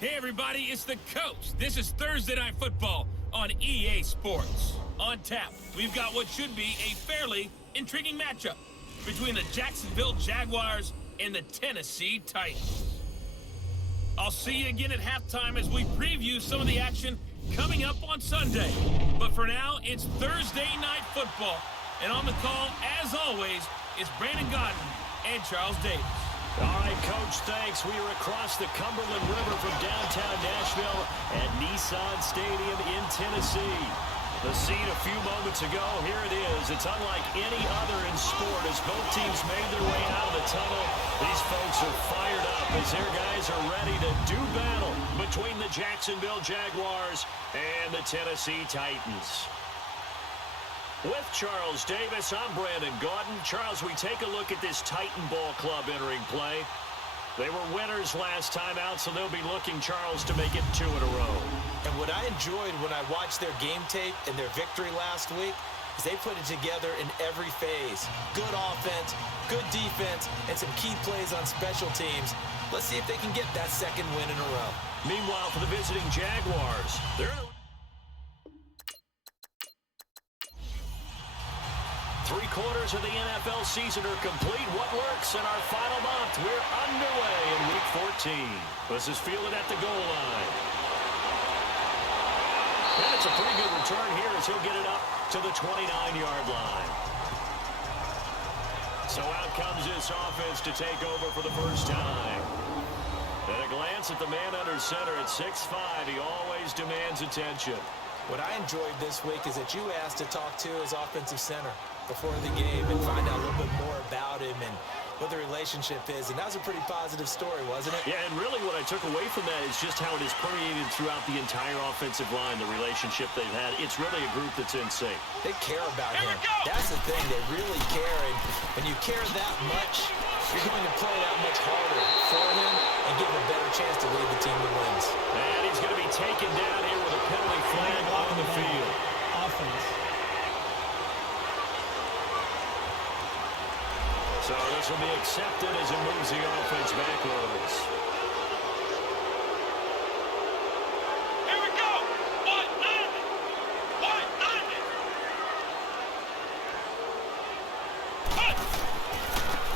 Hey everybody, it's the coach. This is Thursday Night Football on EA Sports. On tap, we've got what should be a fairly intriguing matchup between the Jacksonville Jaguars and the Tennessee Titans. I'll see you again at halftime as we preview some of the action coming up on Sunday. But for now, it's Thursday Night Football. And on the call, as always, is Brandon Godden and Charles Davis. All right, Coach, thanks. We are across the Cumberland River from downtown Nashville at Nissan Stadium in Tennessee. The scene a few moments ago, here it is. It's unlike any other in sport as both teams made their way out of the tunnel. These folks are fired up as their guys are ready to do battle between the Jacksonville Jaguars and the Tennessee Titans. With Charles Davis, I'm Brandon Gaudin. Charles, we take a look at this Titan Ball Club entering play. They were winners last time out, so they'll be looking, Charles, to make it 2 in a row. And what I enjoyed when I watched their game tape and their victory last week is they put it together in every phase. Good offense, good defense, and some key plays on special teams. Let's see if they can get that second win in a row. Meanwhile, for the visiting Jaguars, they're in a 3/4 of the NFL season are complete. What works in our final month? We're underway in Week 14. This is fielded at the goal line. And it's a pretty good return here as he'll get it up to the 29-yard line. So out comes this offense to take over for the first time. At a glance at the man under center at 6'5", he always demands attention. What I enjoyed this week is that you asked to talk to his offensive center before the game and find out a little bit more about him and what the relationship is. And that was a pretty positive story, wasn't it? Yeah, and really what I took away from that is just how it is permeated throughout the entire offensive line, the relationship they've had. It's really a group that's in sync. They care about him. That's the thing. They really care. And when you care that much, you're going to play that much harder for him and give him a better chance to lead the team to wins. And he's going to be taken down here with a penalty flag on the field. Offense. So this will be accepted as it moves the offense backwards. Here we go! 190! 190!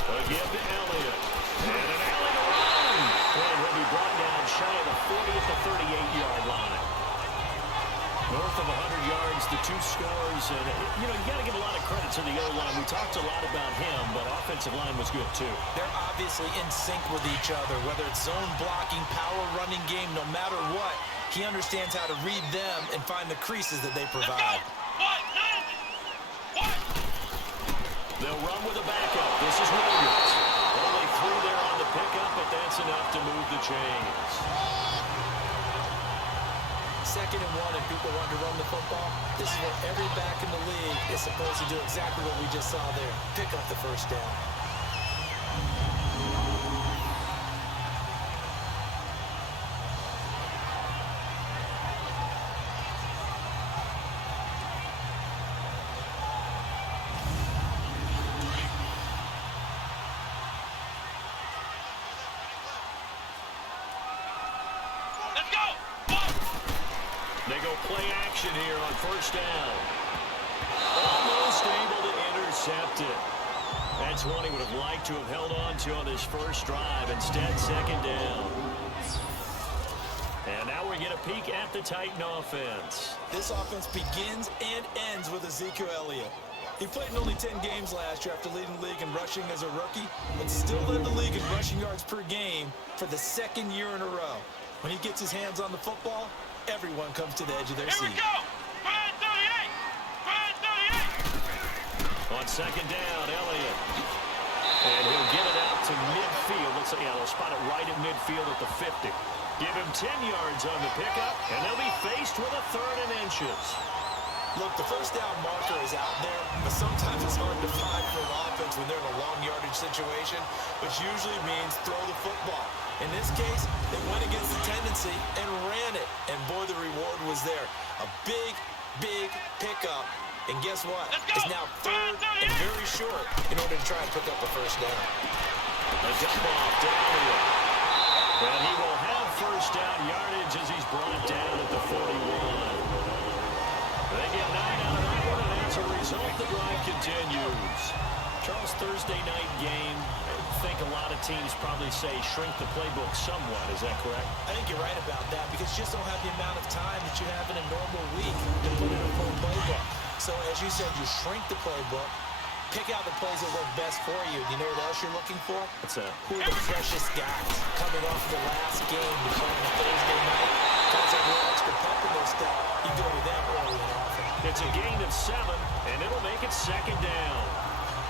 A give to Elliott. And an alley to run. And he'll be brought down shy of the 40 at the 38-yard line. North of 100 yards, the 2 scores. And, you know, you got to give a lot of credit to the O-line. We talked a lot about him, but offensive line was good, too. They're obviously in sync with each other, whether it's zone blocking, power running game, no matter what. He understands how to read them and find the creases that they provide. They'll run with a backup. This is Williams. Only 3 there on the pickup, but that's enough to move the chains. 2nd and 1 and people want to run the football. This is where every back in the league is supposed to do exactly what we just saw there. Pick up the first down. They go play action here on first down. Almost able to intercept it. That's one he would have liked to have held on to on his first drive. Instead, 2nd down. And now we get a peek at the Titan offense. This offense begins and ends with Ezekiel Elliott. He played in only 10 games last year after leading the league in rushing as a rookie, but still led the league in rushing yards per game for the 2nd year in a row. When he gets his hands on the football, everyone comes to the edge of their seat. Here we go! 538! 538! On 2nd down, Elliott. And he'll get it out to midfield. Let's say, yeah, they'll spot it right at midfield at the 50. Give him 10 yards on the pickup, and they'll be faced with a 3rd and inches. Look, the first down marker is out there, but sometimes it's hard to find for an offense when they're in a long yardage situation, which usually means throw the football. In this case, they went against the tendency and ran it, and boy, the reward was there. A big, big pickup, and guess what? It's now 3rd and very short in order to try and pick up a first down. A dump off to Elliott. And he will have first down yardage as he's brought down at the 41. They get 9 out of that one, and as a result, the drive continues. Charles, Thursday night game, I think a lot of teams probably say shrink the playbook somewhat. Is that correct? I think you're right about that because you just don't have the amount of time that you have in a normal week to put in a full playbook. So as you said, you shrink the playbook, pick out the plays that work best for you. You know what else you're looking for? What's that? Who are the freshest guys coming off the last game to play on a Thursday night? Guys have a little extra pep in their step. You go to them early and often. It's a gain of 7, and it'll make it second down.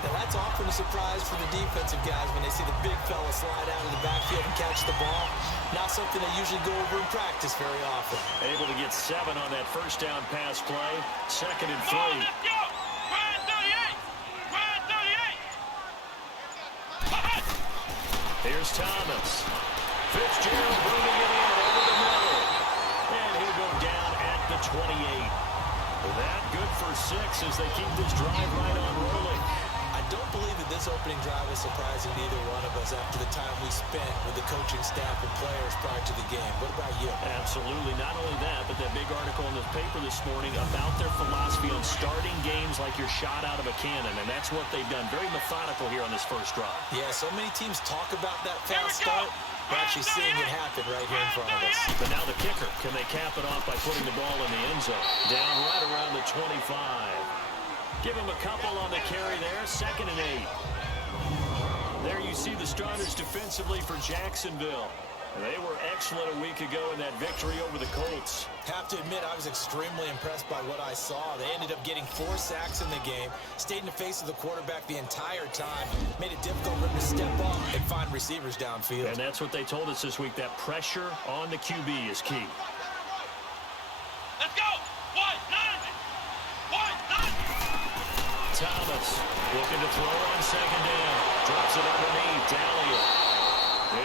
Now that's often a surprise for the defensive guys when they see the big fella slide out of the backfield and catch the ball. Not something they usually go over in practice very often. Able to get 7 on that first down pass play. Second and 3. Let's go! Ryan 38! Ryan 38! Here's Thomas. Fitzgerald bringing it in over the middle. And he'll go down at the 28. That good for 6 as they keep this drive right on rolling. I don't believe that this opening drive is surprising to either one of us after the time we spent with the coaching staff and players prior to the game. What about you? Absolutely. Not only that, but that big article in the paper this morning about their philosophy on starting games like you're shot out of a cannon, and that's what they've done. Very methodical here on this first drive. Yeah, so many teams talk about that fast start. We're actually seeing it happen right here in front of us. But now the kicker, can they cap it off by putting the ball in the end zone? Down right around the 25. Give him a couple on the carry there, second and 8. There you see the starters defensively for Jacksonville. They were excellent a week ago in that victory over the Colts. Have to admit, I was extremely impressed by what I saw. They ended up getting 4 sacks in the game, stayed in the face of the quarterback the entire time, made it difficult for him to step up and find receivers downfield. And that's what they told us this week, that pressure on the QB is key. Let's go! 1-9! Thomas looking to throw on second down. Drops it underneath. Elliott.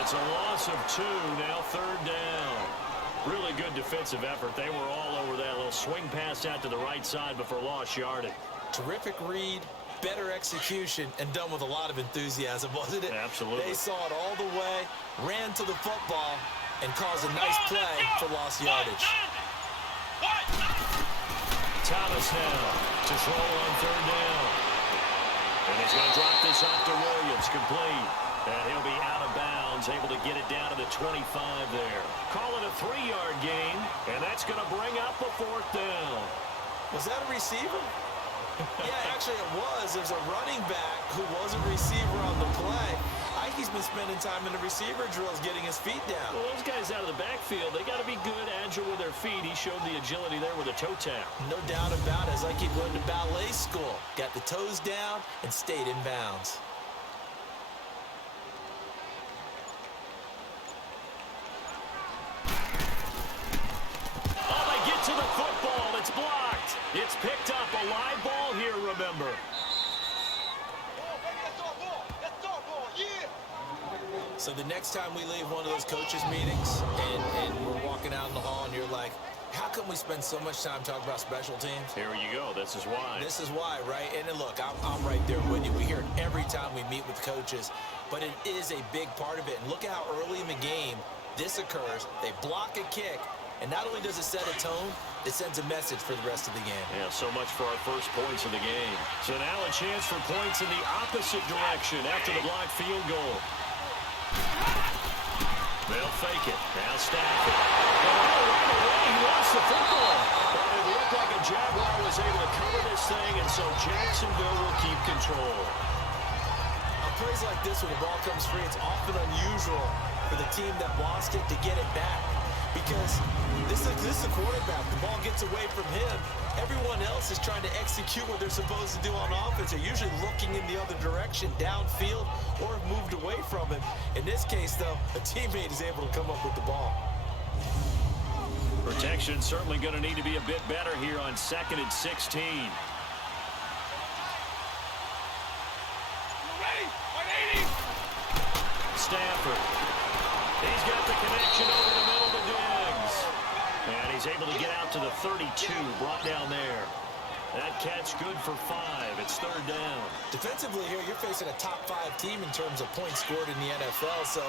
It's a loss of 2, now third down. Really good defensive effort. They were all over that little swing pass out to the right side before lost yardage. Terrific read, better execution, and done with a lot of enthusiasm, wasn't it? Absolutely. They saw it all the way, ran to the football, and caused a nice play for lost yardage. Thomas now to throw on third down. And he's going to drop this off to Williams, complete. And he'll be out of bounds, able to get it down to the 25 there. Call it a 3-yard gain, and that's going to bring up a 4th down. Was that a receiver? Yeah, actually it was. There's a running back who was a receiver on the play. I think he's been spending time in the receiver drills getting his feet down. Well, those guys out of the backfield, they got to be good, agile with their feet. He showed the agility there with a toe tap. No doubt about it. It's like he went to ballet school. Got the toes down and stayed in bounds. Oh, they get to the football. It's blocked. It's picked up. A live ball here, remember. So the next time we leave one of those coaches meetings and we're walking out in the hall and you're like, how come we spend so much time talking about special teams? Here you go. This is why. This is why, right? And then look, I'm right there with you. We hear it every time we meet with coaches, but it is a big part of it. And look at how early in the game this occurs. They block a kick, and not only does it set a tone, it sends a message for the rest of the game. Yeah, so much for our first points of the game. So now a chance for points in the opposite direction after the blocked field goal. They'll fake it. Now Stafford. Right away, he lost the football. But it looked like a Jaguar was able to cover this thing, and so Jacksonville will keep control. On plays like this, when the ball comes free, it's often unusual for the team that lost it to get it back. Because this is a quarterback. The ball gets away from him. Everyone else is trying to execute what they're supposed to do on offense. They're usually looking in the other direction, downfield, or have moved away from him. In this case, though, a teammate is able to come up with the ball. Protection certainly going to need to be a bit better here on 2nd and 16. Stafford. He's got the connection over the middle to Diggs. And he's able to get out to the 32, brought down there. That catch good for 5. It's third down. Defensively here, you're facing a top 5 team in terms of points scored in the NFL. So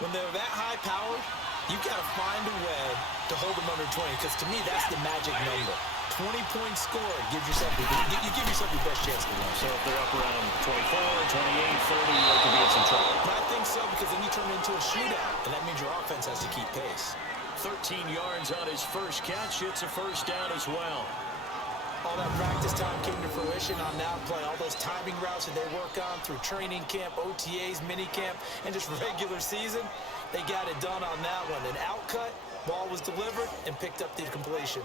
when they're that high-powered, You've got to find a way to hold them under 20, because to me, that's the magic number. 20-point score gives yourself you give yourself your best chance to win. So if they're up around 24, 28, 30, they could be in some trouble. I think so, because then you turn it into a shootout, and that means your offense has to keep pace. 13 yards on his first catch. It's a first down as well. All that practice time came to fruition on that play. All those timing routes that they work on through training camp, OTAs, mini camp, and just regular season, they got it done on that one. An outcut, ball was delivered, and picked up the completion.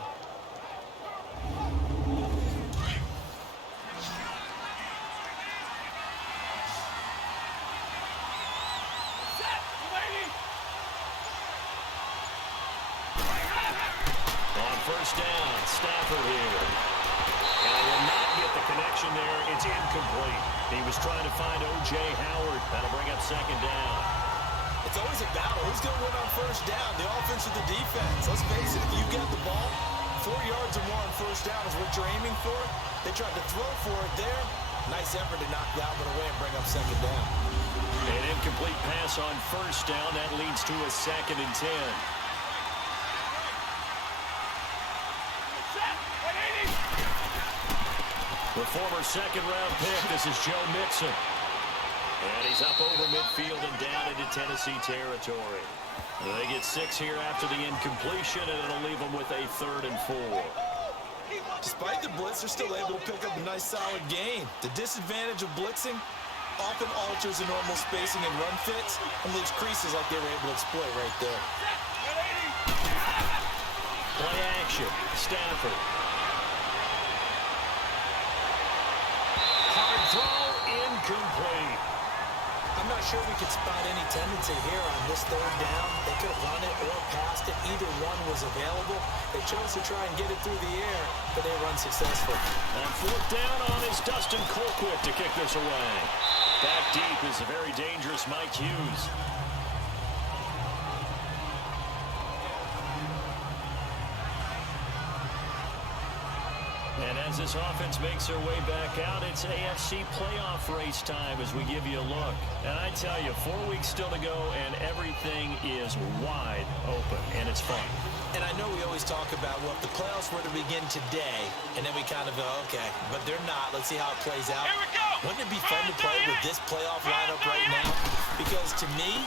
First down, Stafford here. And he will not get the connection there. It's incomplete. He was trying to find O.J. Howard. That'll bring up second down. It's always a battle. Who's going to win on first down, the offense or the defense? Let's face it, if you got the ball, 4 yards or more on first down is what you're aiming for. They tried to throw for it there. Nice effort to knock that one away and bring up second down. An incomplete pass on first down. That leads to a 2nd and 10. The former second-round pick, this is Joe Mixon. And he's up over midfield and down into Tennessee territory. They get 6 here after the incompletion, and it'll leave them with a 3rd and 4. Despite the blitz, they're still able to pick up a nice, solid gain. The disadvantage of blitzing often alters the normal spacing and run fits and leaves creases like they were able to exploit right there. Play action, Stafford. Throw incomplete. I'm not sure we could spot any tendency here on this 3rd down. They could have run it or passed it. Either one was available. They chose to try and get it through the air, but they run successful. And 4th down on is Dustin Colquitt to kick this away. Back deep is a very dangerous Mike Hughes. And as this offense makes their way back out, it's AFC playoff race time as we give you a look. And I tell you, 4 weeks still to go, and everything is wide open, and it's fun. And I know we always talk about, well, if the playoffs were to begin today, and then we kind of go, okay, but they're not. Let's see how it plays out. Here we go. Wouldn't it be fun to play with this playoff lineup right now? Because to me,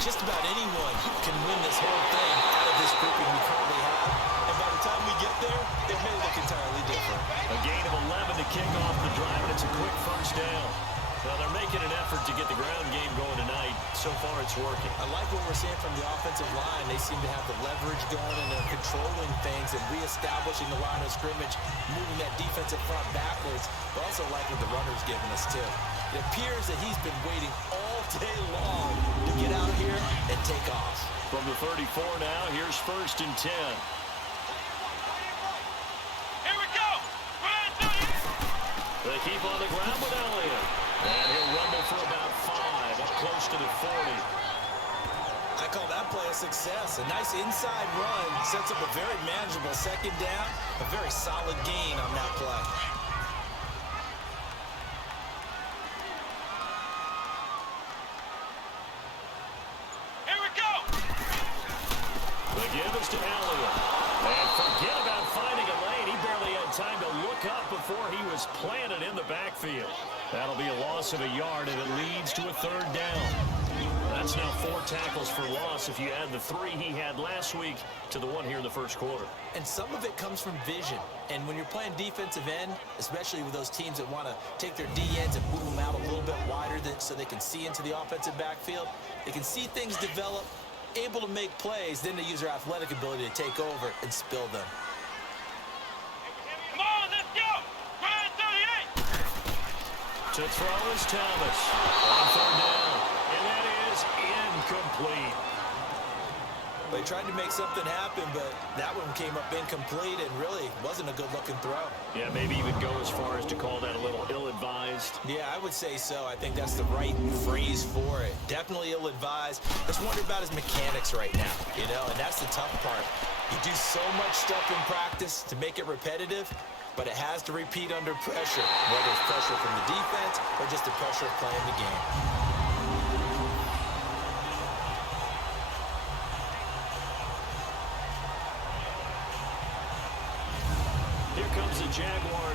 just about anyone can win this whole thing out of this grouping we currently have. And by the time we get there, it may look entirely different. A gain of 11 to kick off the drive, and it's a quick first down. Well, they're making an effort to get the ground game going tonight. So far, it's working. I like what we're seeing from the offensive line. They seem to have the leverage going, and they're controlling things and reestablishing the line of scrimmage, moving that defensive front backwards, but also like what the runner's giving us, too. It appears that he's been waiting all day long to get out here and take off. From the 34 now, here's 1st and 10. Here we go. They keep on the ground with Elliott. And he'll rumble for about 5, up close to the 40. I call that play a success. A nice inside run sets up a very manageable 2nd down. A very solid gain on that play. Here we go. The give is to Elliott. And forget about finding a lane. He barely had time to look up before he was planted in the backfield. That'll be a loss of a yard, and it leads to a 3rd down. That's now 4 tackles for loss if you add the 3 he had last week to the 1 here in the first quarter. And some of it comes from vision. And when you're playing defensive end, especially with those teams that want to take their D ends and move them out a little bit wider so they can see into the offensive backfield, they can see things develop, able to make plays, then they use their athletic ability to take over and spill them. Come on, let's go. 38. To throw is Thomas. On 3rd down. And that is incomplete. They tried to make something happen, but that one came up incomplete and really wasn't a good-looking throw. Yeah, maybe even go as far as to call that a little ill-advised. Yeah, I would say so. I think that's the right phrase for it. Definitely ill-advised. Just wonder about his mechanics right now, and that's the tough part. You do so much stuff in practice to make it repetitive, but it has to repeat under pressure, whether it's pressure from the defense or just the pressure of playing the game.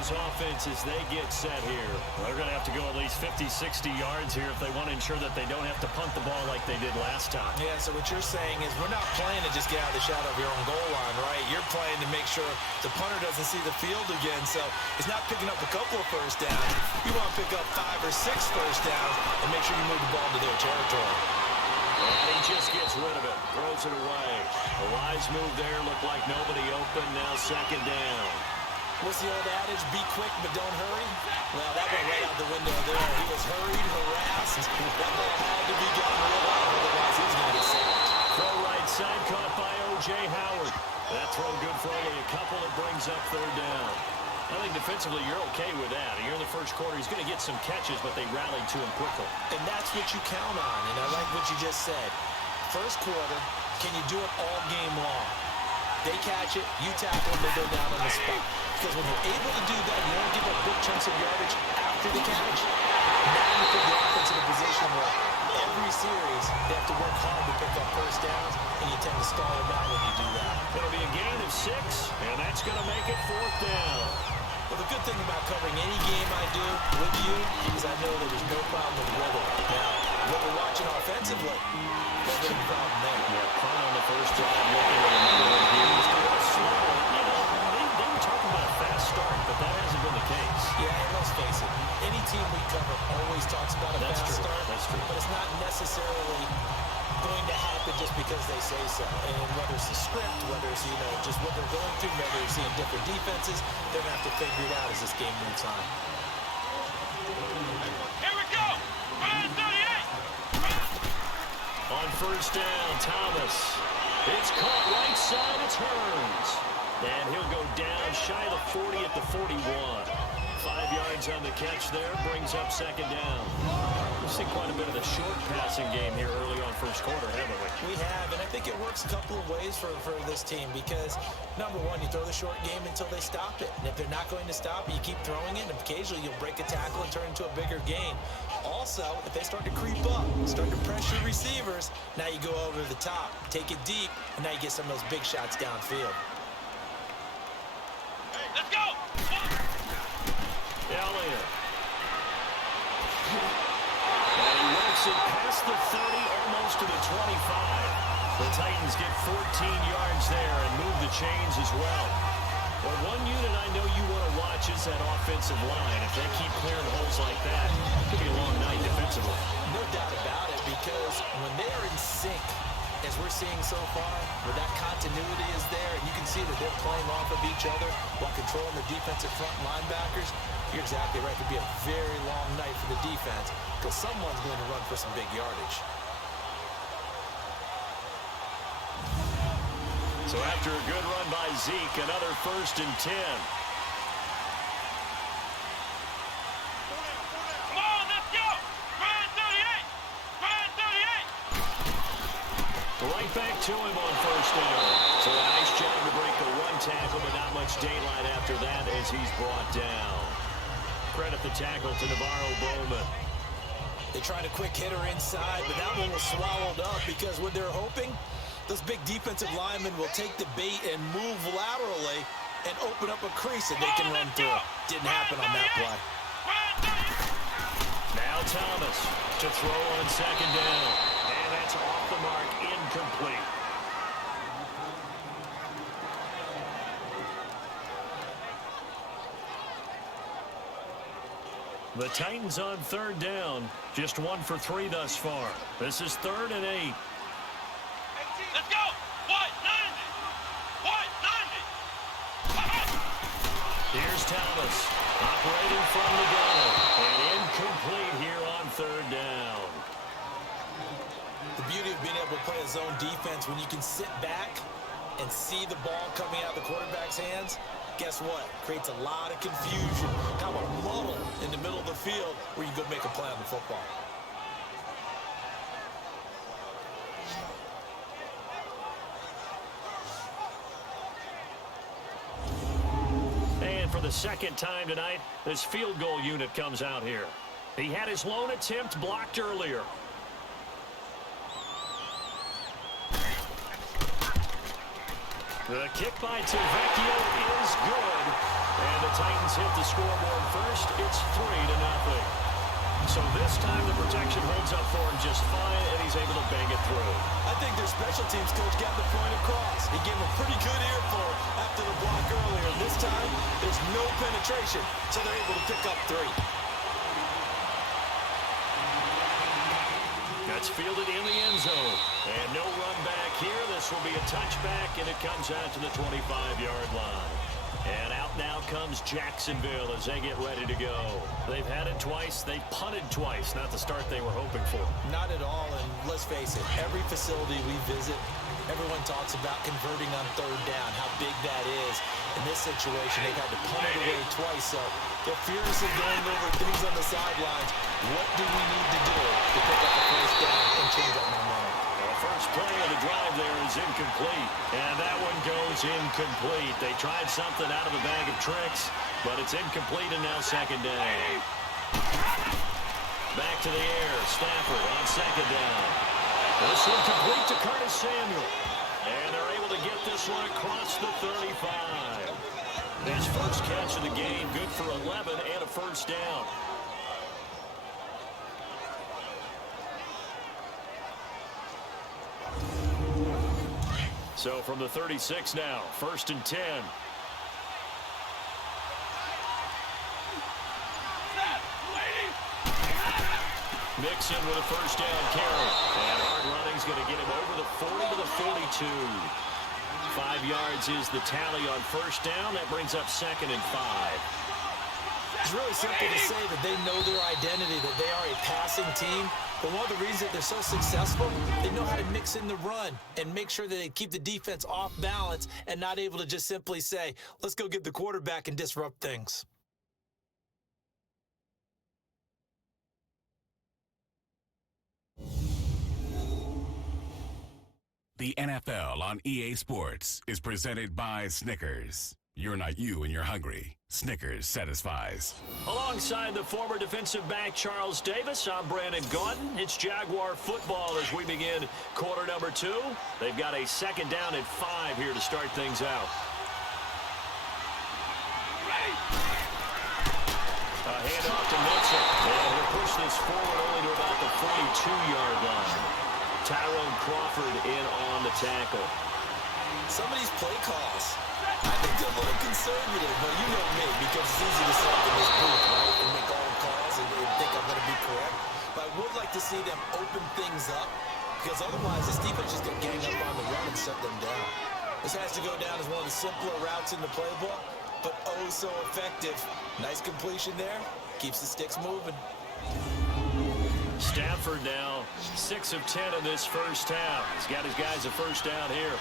this offense as they get set here? Well, they're going to have to go at least 50, 60 yards here if they want to ensure that they don't have to punt the ball like they did last time. Yeah, so what you're saying is we're not playing to just get out of the shadow of your own goal line, right? You're playing to make sure the punter doesn't see the field again. So it's not picking up a couple of first downs. You want to pick up 5 or 6 first downs and make sure you move the ball to their territory. And he just gets rid of it, throws it away. A wise move there, looked like nobody open, now second down. What's the old adage? Be quick, but don't hurry? Well, that went right out the window there. He was hurried, harassed. That ball had to be gotten rid of, otherwise he was going to get sacked. Throw right side, caught by O.J. Howard. That throw good for only a couple. It brings up third down. I think defensively you're okay with that. Here in the first quarter, he's going to get some catches, but they rallied to him quickly. And that's what you count on, and I like what you just said. First quarter, can you do it all game long? They catch it, you tackle them, they go down on the spot. Because when you're able to do that, you don't give up big chunks of yardage after the catch. Now you put the offense in a position where every series they have to work hard to pick up first downs, and you tend to stall them out when you do that. It'll be a gain of 6, and that's going to make it fourth down. Well, the good thing about covering any game I do with you is I know that there's no problem with weather. Now, what we're watching offensively, there's no problem there. Yeah, punt on the first drive, looking at another one here. It's a little slow. You know, they were talking about a fast start, but that hasn't been the case. Yeah, and let's face it, any team we cover always talks about a fast start. That's true. But it's not necessarily going to happen just because they say so. And whether it's the script, whether it's, just what they're going through, whether they're seeing different defenses, they're going to have to figure it out as this game moves on. Here we go! 38! On first down, Thomas. It's caught right side, it's Hearns. And he'll go down shy of the 40 at the 41. 5 yards on the catch there, brings up second down. We've seen quite a bit of the short passing game here early on first quarter, haven't we? We have, and I think it works a couple of ways for this team because, number one, you throw the short game until they stop it. And if they're not going to stop it, you keep throwing it, and occasionally you'll break a tackle and turn it into a bigger gain. Also, if they start to creep up, start to pressure receivers, now you go over the top, take it deep, and now you get some of those big shots downfield. Let's go! Elliott. And he works it past the 30, almost to the 25. The Titans get 14 yards there and move the chains as well. But one unit I know you want to watch is that offensive line. If they keep clearing holes like that, it could be a long night defensively. No doubt about it, because when they are in sync, as we're seeing so far, where that continuity is there, and you can see that they're playing off of each other while controlling the defensive front linebackers, you're exactly right. It could be a very long night for the defense because someone's going to run for some big yardage. So after a good run by Zeke, another 1st and 10. Come on, let's go! 38! Right back to him on first down. So a nice job to break the one tackle, but not much daylight after that as he's brought down. Credit the tackle to Navarro Bowman. They tried a quick hitter inside, but that one was swallowed up because what they're hoping, those big defensive linemen will take the bait and move laterally and open up a crease that they can run through. Didn't happen on that play. Now Thomas to throw on second down. And that's off the mark, incomplete. The Titans on third down, just 1 for 3 thus far. This is 3rd and 8. Let's go! 190! 190! Here's Thomas, operating from the gun, and incomplete here on third down. The beauty of being able to play a zone defense when you can sit back and see the ball coming out of the quarterback's hands, guess what? Creates a lot of confusion. Kind of a muddle in the middle of the field where you go make a play on the football. And for the second time tonight, this field goal unit comes out here. He had his lone attempt blocked earlier. The kick by Tavecchio is good. And the Titans hit the scoreboard first. It's 3-0. So this time the protection holds up for him just fine, and he's able to bang it through. I think their special teams coach got the point across. He gave him a pretty good earful after the block earlier. This time, there's no penetration, so they're able to pick up 3. That's fielded in the end zone. And no run back here. This will be a touchback, and it comes out to the 25-yard line. And out now comes Jacksonville as they get ready to go. They've had it twice. They've punted twice. Not the start they were hoping for. Not at all, and let's face it, every facility we visit, everyone talks about converting on 3rd down, how big that is. In this situation, they've had to punt it away twice, so they're furiously going over things on the sidelines. What do we need to do to pick up the 1st down and change up momentum? First play of the drive there is incomplete, and that one goes incomplete. They tried something out of a bag of tricks, but it's incomplete, and now 2nd down. Back to the air, Stafford on 2nd down. This one complete to Curtis Samuel, and they're able to get this one across the 35. His first catch of the game, good for 11 and a 1st down. So from the 36 now, 1st and 10. Mixon with a 1st down carry. And hard running's going to get him over the 40 to the 42. 5 yards is the tally on 1st down. That brings up 2nd and 5. It's really simple to say that they know their identity, that they are a passing team. But one of the reasons that they're so successful, they know how to mix in the run and make sure that they keep the defense off balance and not able to just simply say, let's go get the quarterback and disrupt things. The NFL on EA Sports is presented by Snickers. You're not you and you're hungry. Snickers satisfies. Alongside the former defensive back Charles Davis, I'm Brandon Gaudin. It's Jaguar football as we begin quarter number 2. They've got a 2nd down and 5 here to start things out. A handoff to Mixon. And he'll push this forward only to about the 42-yard line. Tyrone Crawford in on the tackle. Some of these play calls, I think they're a little conservative, but you know me, because it's easy to sit up in this booth, right, and make all the calls and think I'm going to be correct. But I would like to see them open things up, because otherwise this defense is going to gang up on the run and shut them down. This has to go down as one of the simpler routes in the playbook, but oh so effective. Nice completion there, keeps the sticks moving. Stafford now 6 of 10 in this 1st half. He's got his guys a 1st down here.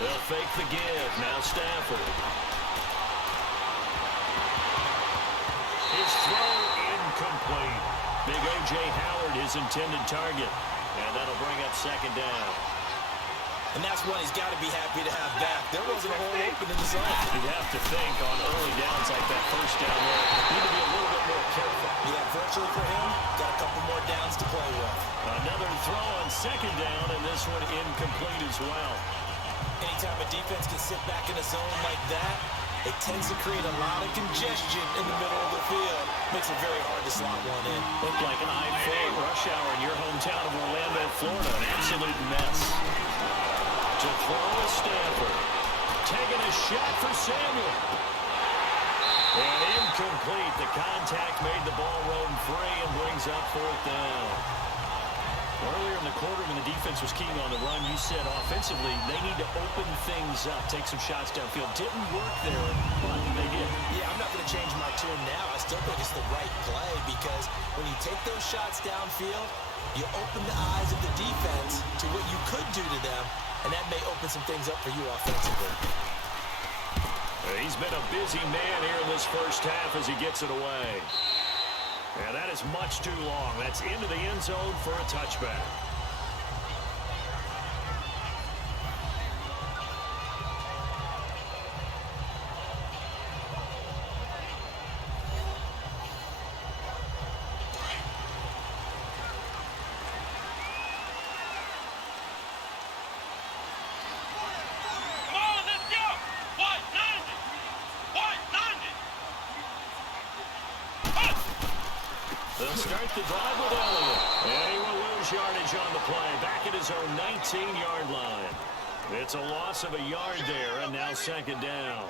They'll fake the give. Now Stafford. His throw incomplete. Big O.J. Howard, his intended target. And that'll bring up 2nd down. And that's one he's got to be happy to have back. There wasn't a hole open in the zone. You'd have to think on early downs like that 1st down there, need to be a little bit more careful. Yeah, fortunately for him, got a couple more downs to play with. Another throw on 2nd down, and this one incomplete as well. Anytime a defense can sit back in a zone like that, it tends to create a lot of congestion in the middle of the field. Makes it very hard to slot one in. Looked like an I-4 rush hour in your hometown of Orlando, Florida. An absolute mess. To throw is Stafford. Taking a shot for Samuel. And incomplete. The contact made the ball roam free and brings up 4th down. Earlier in the quarter when the defense was keying on the run, you said offensively they need to open things up, take some shots downfield. Didn't work there, but they did. Yeah, I'm not going to change my tune now. I still think it's the right play because when you take those shots downfield, you open the eyes of the defense to what you could do to them, and that may open some things up for you offensively. He's been a busy man here in this 1st half as he gets it away. And that is much too long. That's into the end zone for a touchback. They'll start the drive with Elliott. And he will lose yardage on the play. Back at his own 19-yard line. It's a loss of a yard there, and now second down.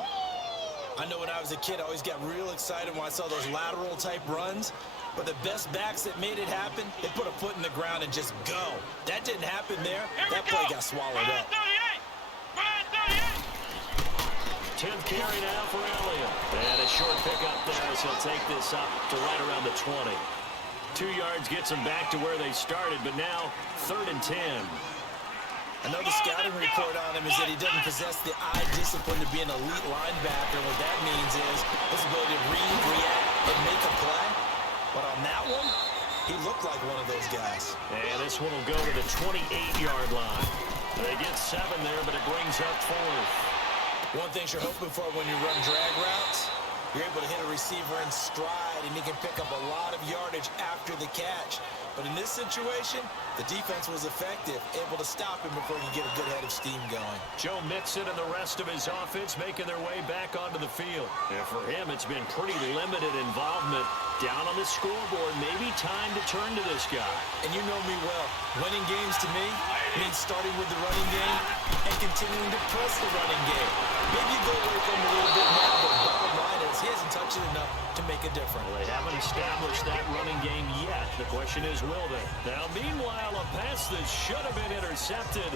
I know when I was a kid, I always got real excited when I saw those lateral-type runs. But the best backs that made it happen, they put a foot in the ground and just go. That didn't happen there. That play got swallowed up. 10th carry now for Elliott. And a short pickup there as he'll take this up to right around the 20. 2 yards gets him back to where they started, but now 3rd and 10. I know the scouting report on him is that he doesn't possess the eye discipline to be an elite linebacker. What that means is his ability to read, react, and make a play. But on that one, he looked like one of those guys. And this one will go to the 28-yard line. They get 7 there, but it brings up 4th. One thing you're hoping for when you run drag routes, you're able to hit a receiver in stride, and he can pick up a lot of yardage after the catch. But in this situation, the defense was effective, able to stop him before he could get a good head of steam going. Joe Mixon and the rest of his offense making their way back onto the field. And for him, it's been pretty limited involvement. Down on the scoreboard, maybe time to turn to this guy. And you know me well. Winning games to me means starting with the running game and continuing to press the running game. Maybe you go away from him a little bit now, but bottom line is he hasn't touched it enough to make a difference. Well, they haven't established that running game yet. The question is, will they? Now, meanwhile, a pass that should have been intercepted,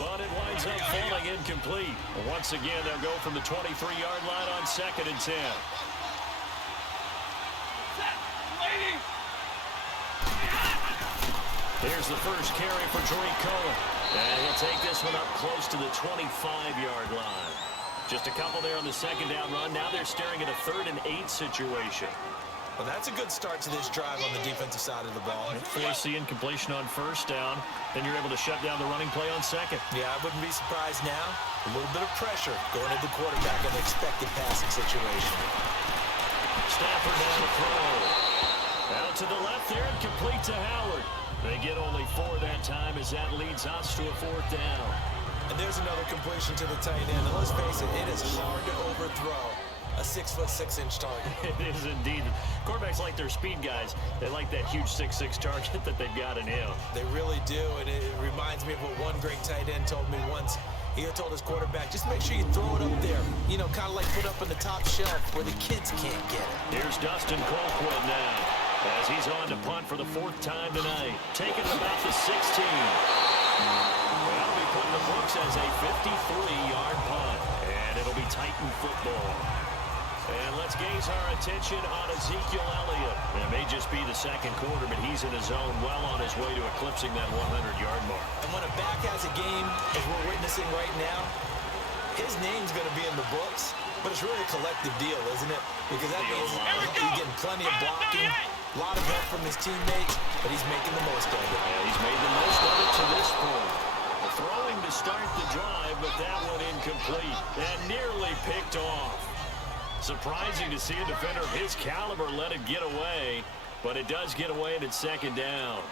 but it winds up falling incomplete. Once again, they'll go from the 23-yard line on 2nd and 10. Here's the first carry for Tariq Cohen. And he'll take this one up close to the 25-yard line. Just a couple there on the second down run. Now they're staring at a 3rd and 8 situation. Well, that's a good start to this drive on the defensive side of the ball. Force the incompletion on 1st down. Then you're able to shut down the running play on 2nd. Yeah, I wouldn't be surprised now. A little bit of pressure going at the quarterback in the expected passing situation. Stafford down the throw. Out to the left there and complete to Howard. They get only 4 that time as that leads us to a 4th down. And there's another completion to the tight end. And let's face it, it is hard to overthrow a 6'6" target. It is indeed. Quarterbacks like their speed guys. They like that huge 6'6" target that they've got in him. They really do, and it reminds me of what one great tight end told me once. He had told his quarterback, just make sure you throw it up there. You know, kind of like put up on the top shelf where the kids can't get it. Here's Dustin Colquitt now, as he's on to punt for the 4th time tonight. Taking it about the 16. That'll be put in the books as a 53-yard punt. And it'll be Titan football. And let's gaze our attention on Ezekiel Elliott. It may just be the 2nd quarter, but he's in his zone, well on his way to eclipsing that 100-yard mark. And when a back has a game, as we're witnessing right now, his name's going to be in the books, but it's really a collective deal, isn't it? Because that means he's getting plenty of blocking, a lot of help from his teammates, but he's making the most of it. Yeah, he's made the most of it to this point. Throwing to start the drive, but that one incomplete and nearly picked off. Surprising to see a defender of his caliber let it get away, but it does get away and it's 2nd down.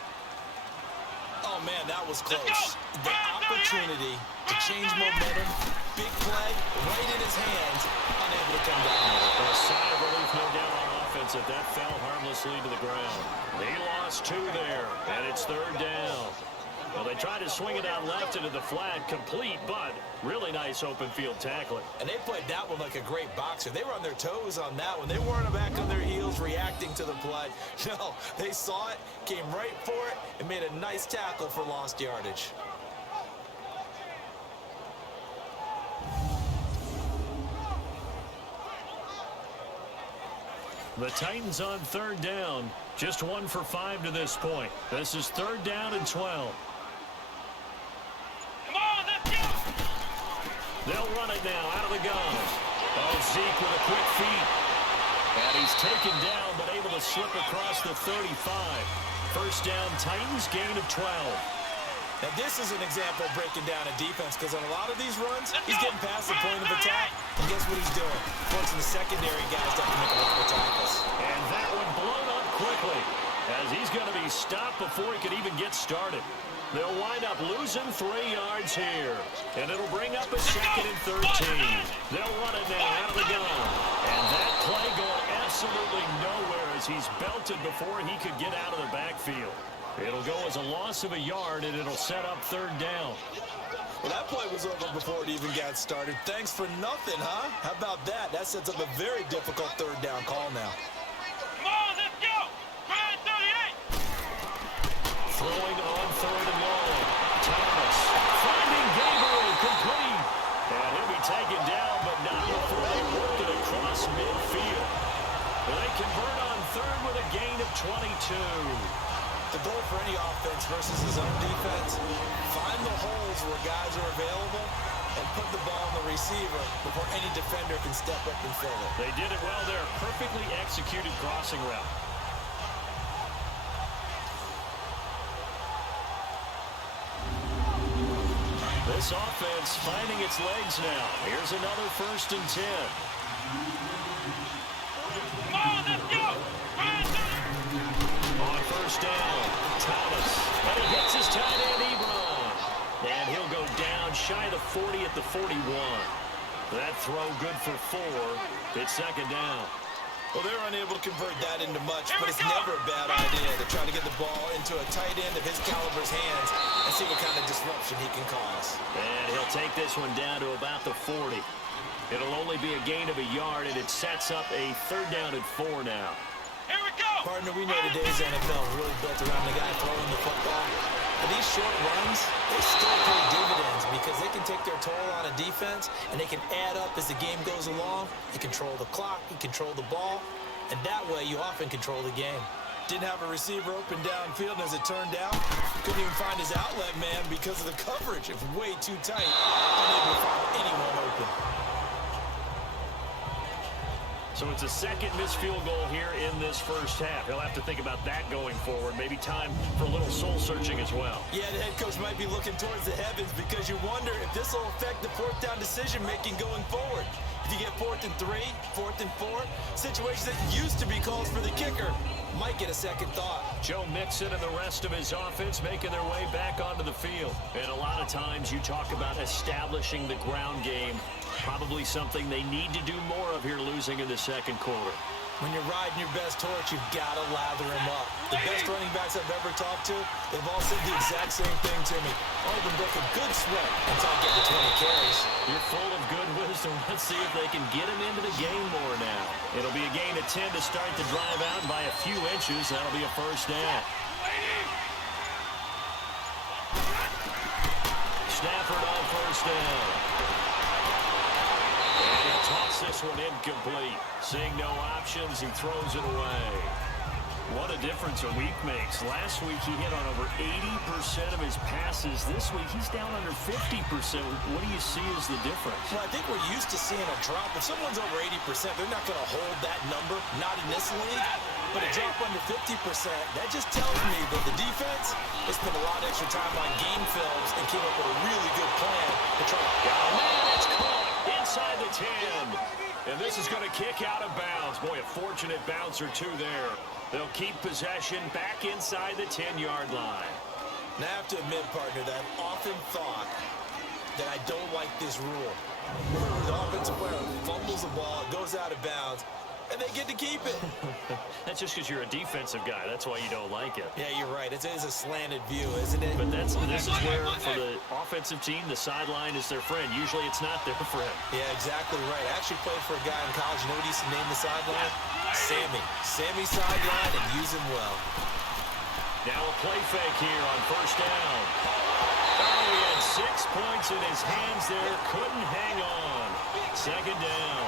Oh, man, that was close. The opportunity to change momentum, big play, right in his hands, unable to come down with it. A sigh of relief, no doubt, on offense that that fell harmlessly to the ground. He lost 2 there, and it's 3rd down. Well, they tried to swing it out left into the flat, complete, but really nice open field tackling. And they played that one like a great boxer. They were on their toes on that one. They weren't back on their heels reacting to the play. No, they saw it, came right for it, and made a nice tackle for lost yardage. The Titans on 3rd down, just 1 for 5 to this point. This is 3rd down and 12. They'll run it now out of the gun. Oh, Zeke with a quick feed. And he's taken down, but able to slip across the 35. 1st down, Titans, gain of 12. Now, this is an example of breaking down a defense, because on a lot of these runs, he's getting past the point of attack, and guess what he's doing? Forcing the secondary guys to have to make a lot of tackles. And that one blown up quickly, as he's going to be stopped before he could even get started. They'll wind up losing 3 yards here, and it'll bring up a 2nd and 13. They'll run it now out of the gun. And that play going absolutely nowhere as as he's belted before he could get out of the backfield. It'll go as a loss of a yard, and it'll set up third down. Well, that play was over before it even got started. Thanks for nothing, huh? How about that? That sets up a very difficult third down call now. Come on, let's go! Ryan 38! Throwing on third and long. Thomas finding Gabriel complete. And he'll be taken down, but not before they work it across midfield. They convert on third with a gain of 22. The goal for any offense versus his own defense, find the holes where guys are available and put the ball on the receiver before any defender can step up and fill it. They did it well there. Perfectly executed crossing route. This offense finding its legs now. Here's another 1st and 10. Come on, let's go! Ryan 38! On first down, Thomas. And he hits his tight end, Ebron. And he'll go down shy of the 40 at the 41. That throw good for 4. It's second down. Well, they're unable to convert that into much, but it's never a bad idea to try to get the ball into a tight end of his caliber's hands and see what kind of disruption he can cause. And he'll take this one down to about the 40. It'll only be a gain of a yard, and it sets up a third down and 4 now. Here we go! Partner, we know today's NFL is really built around the guy throwing the football. But these short runs, they still pay dividends because they can take their toll on a defense and they can add up as the game goes along. You control the clock, you control the ball, and that way you often control the game. Didn't have a receiver open downfield, and as it turned out, couldn't even find his outlet man because of the coverage. It was way too tight, unable to find anyone open. So it's a second missed field goal here in this first half. He'll have to think about that going forward. Maybe time for a little soul-searching as well. Yeah, the head coach might be looking towards the heavens because you wonder if this will affect the fourth down decision-making going forward. If you get 4th and 3, 4th and 4, situations that used to be calls for the kicker might get a second thought. Joe Mixon and the rest of his offense making their way back onto the field. And a lot of times you talk about establishing the ground game. Probably something they need to do more of here losing in the second quarter. When you're riding your best horse, you've got to lather him up. The best running backs I've ever talked to, they've all said the exact same thing to me. All of them broke a good sweat until I get to 20 carries. You're full of good wisdom. Let's see if they can get him into the game more now. It'll be a gain of 10 to start the drive out by a few inches. That'll be a first down. Stafford on first down. And he'll toss this one incomplete. Seeing no options, he throws it away. What a difference a week makes. Last week he hit on over 80% of his passes. This week he's down under 50%. What do you see as the difference? Well, I think we're used to seeing a drop. If someone's over 80%, they're not going to hold that number, not in this league. But a drop under 50%, that just tells me that the defense has spent a lot of extra time on game films and came up with a really good plan to try to... Oh, man, it's caught inside the 10. And this is going to kick out of bounds. Boy, a fortunate bounce or two there. They'll keep possession back inside the 10-yard line. Now, I have to admit, partner, that I've often thought that I don't like this rule. The offensive player fumbles the ball, it goes out of bounds, and they get to keep it. That's just because you're a defensive guy. That's why you don't like it. Yeah, you're right. It is a slanted view, isn't it? But this is where, for the offensive team, the sideline is their friend. Usually it's not their friend. Yeah, exactly right. I actually played for a guy in college. You know what he used to name the sideline? Sammy. Sammy sideline, and use him well. Now a play fake here on first down. Oh, he had 6 points in his hands there. Couldn't hang on. Second down.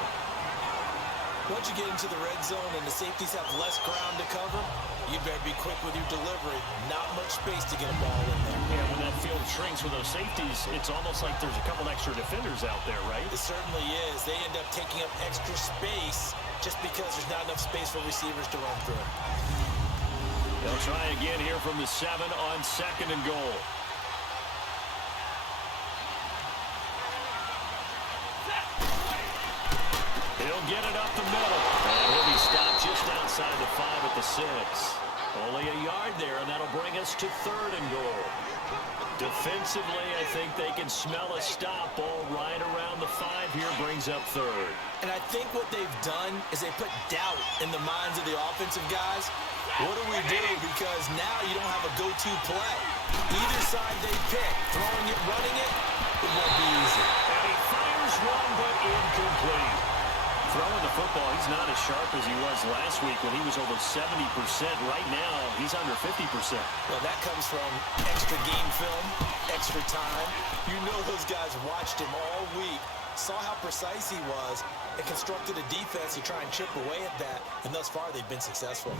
Once you get into the red zone and the safeties have less ground to cover, you better be quick with your delivery. Not much space to get a ball in there. Yeah, when that field shrinks with those safeties, it's almost like there's a couple extra defenders out there, right? It certainly is. They end up taking up extra space just because there's not enough space for receivers to run through. They'll try again here from the 7 on second and goal. He'll get it up the middle. And he'll be stopped just outside the 5 at the 6. Only a yard there, and that'll bring us to third and goal. Defensively, I think they can smell a stop. Ball right around the 5 here, brings up third. And I think what they've done is they put doubt in the minds of the offensive guys. What do we do? Because now you don't have a go-to play. Either side they pick, throwing it, running it, it won't be easy. And he fires one, but incomplete. Throwing the football, he's not as sharp as he was last week when he was over 70%. Right now, he's under 50%. Well, that comes from extra game film, extra time. You know those guys watched him all week, saw how precise he was, and constructed a defense to try and chip away at that, and thus far they've been successful.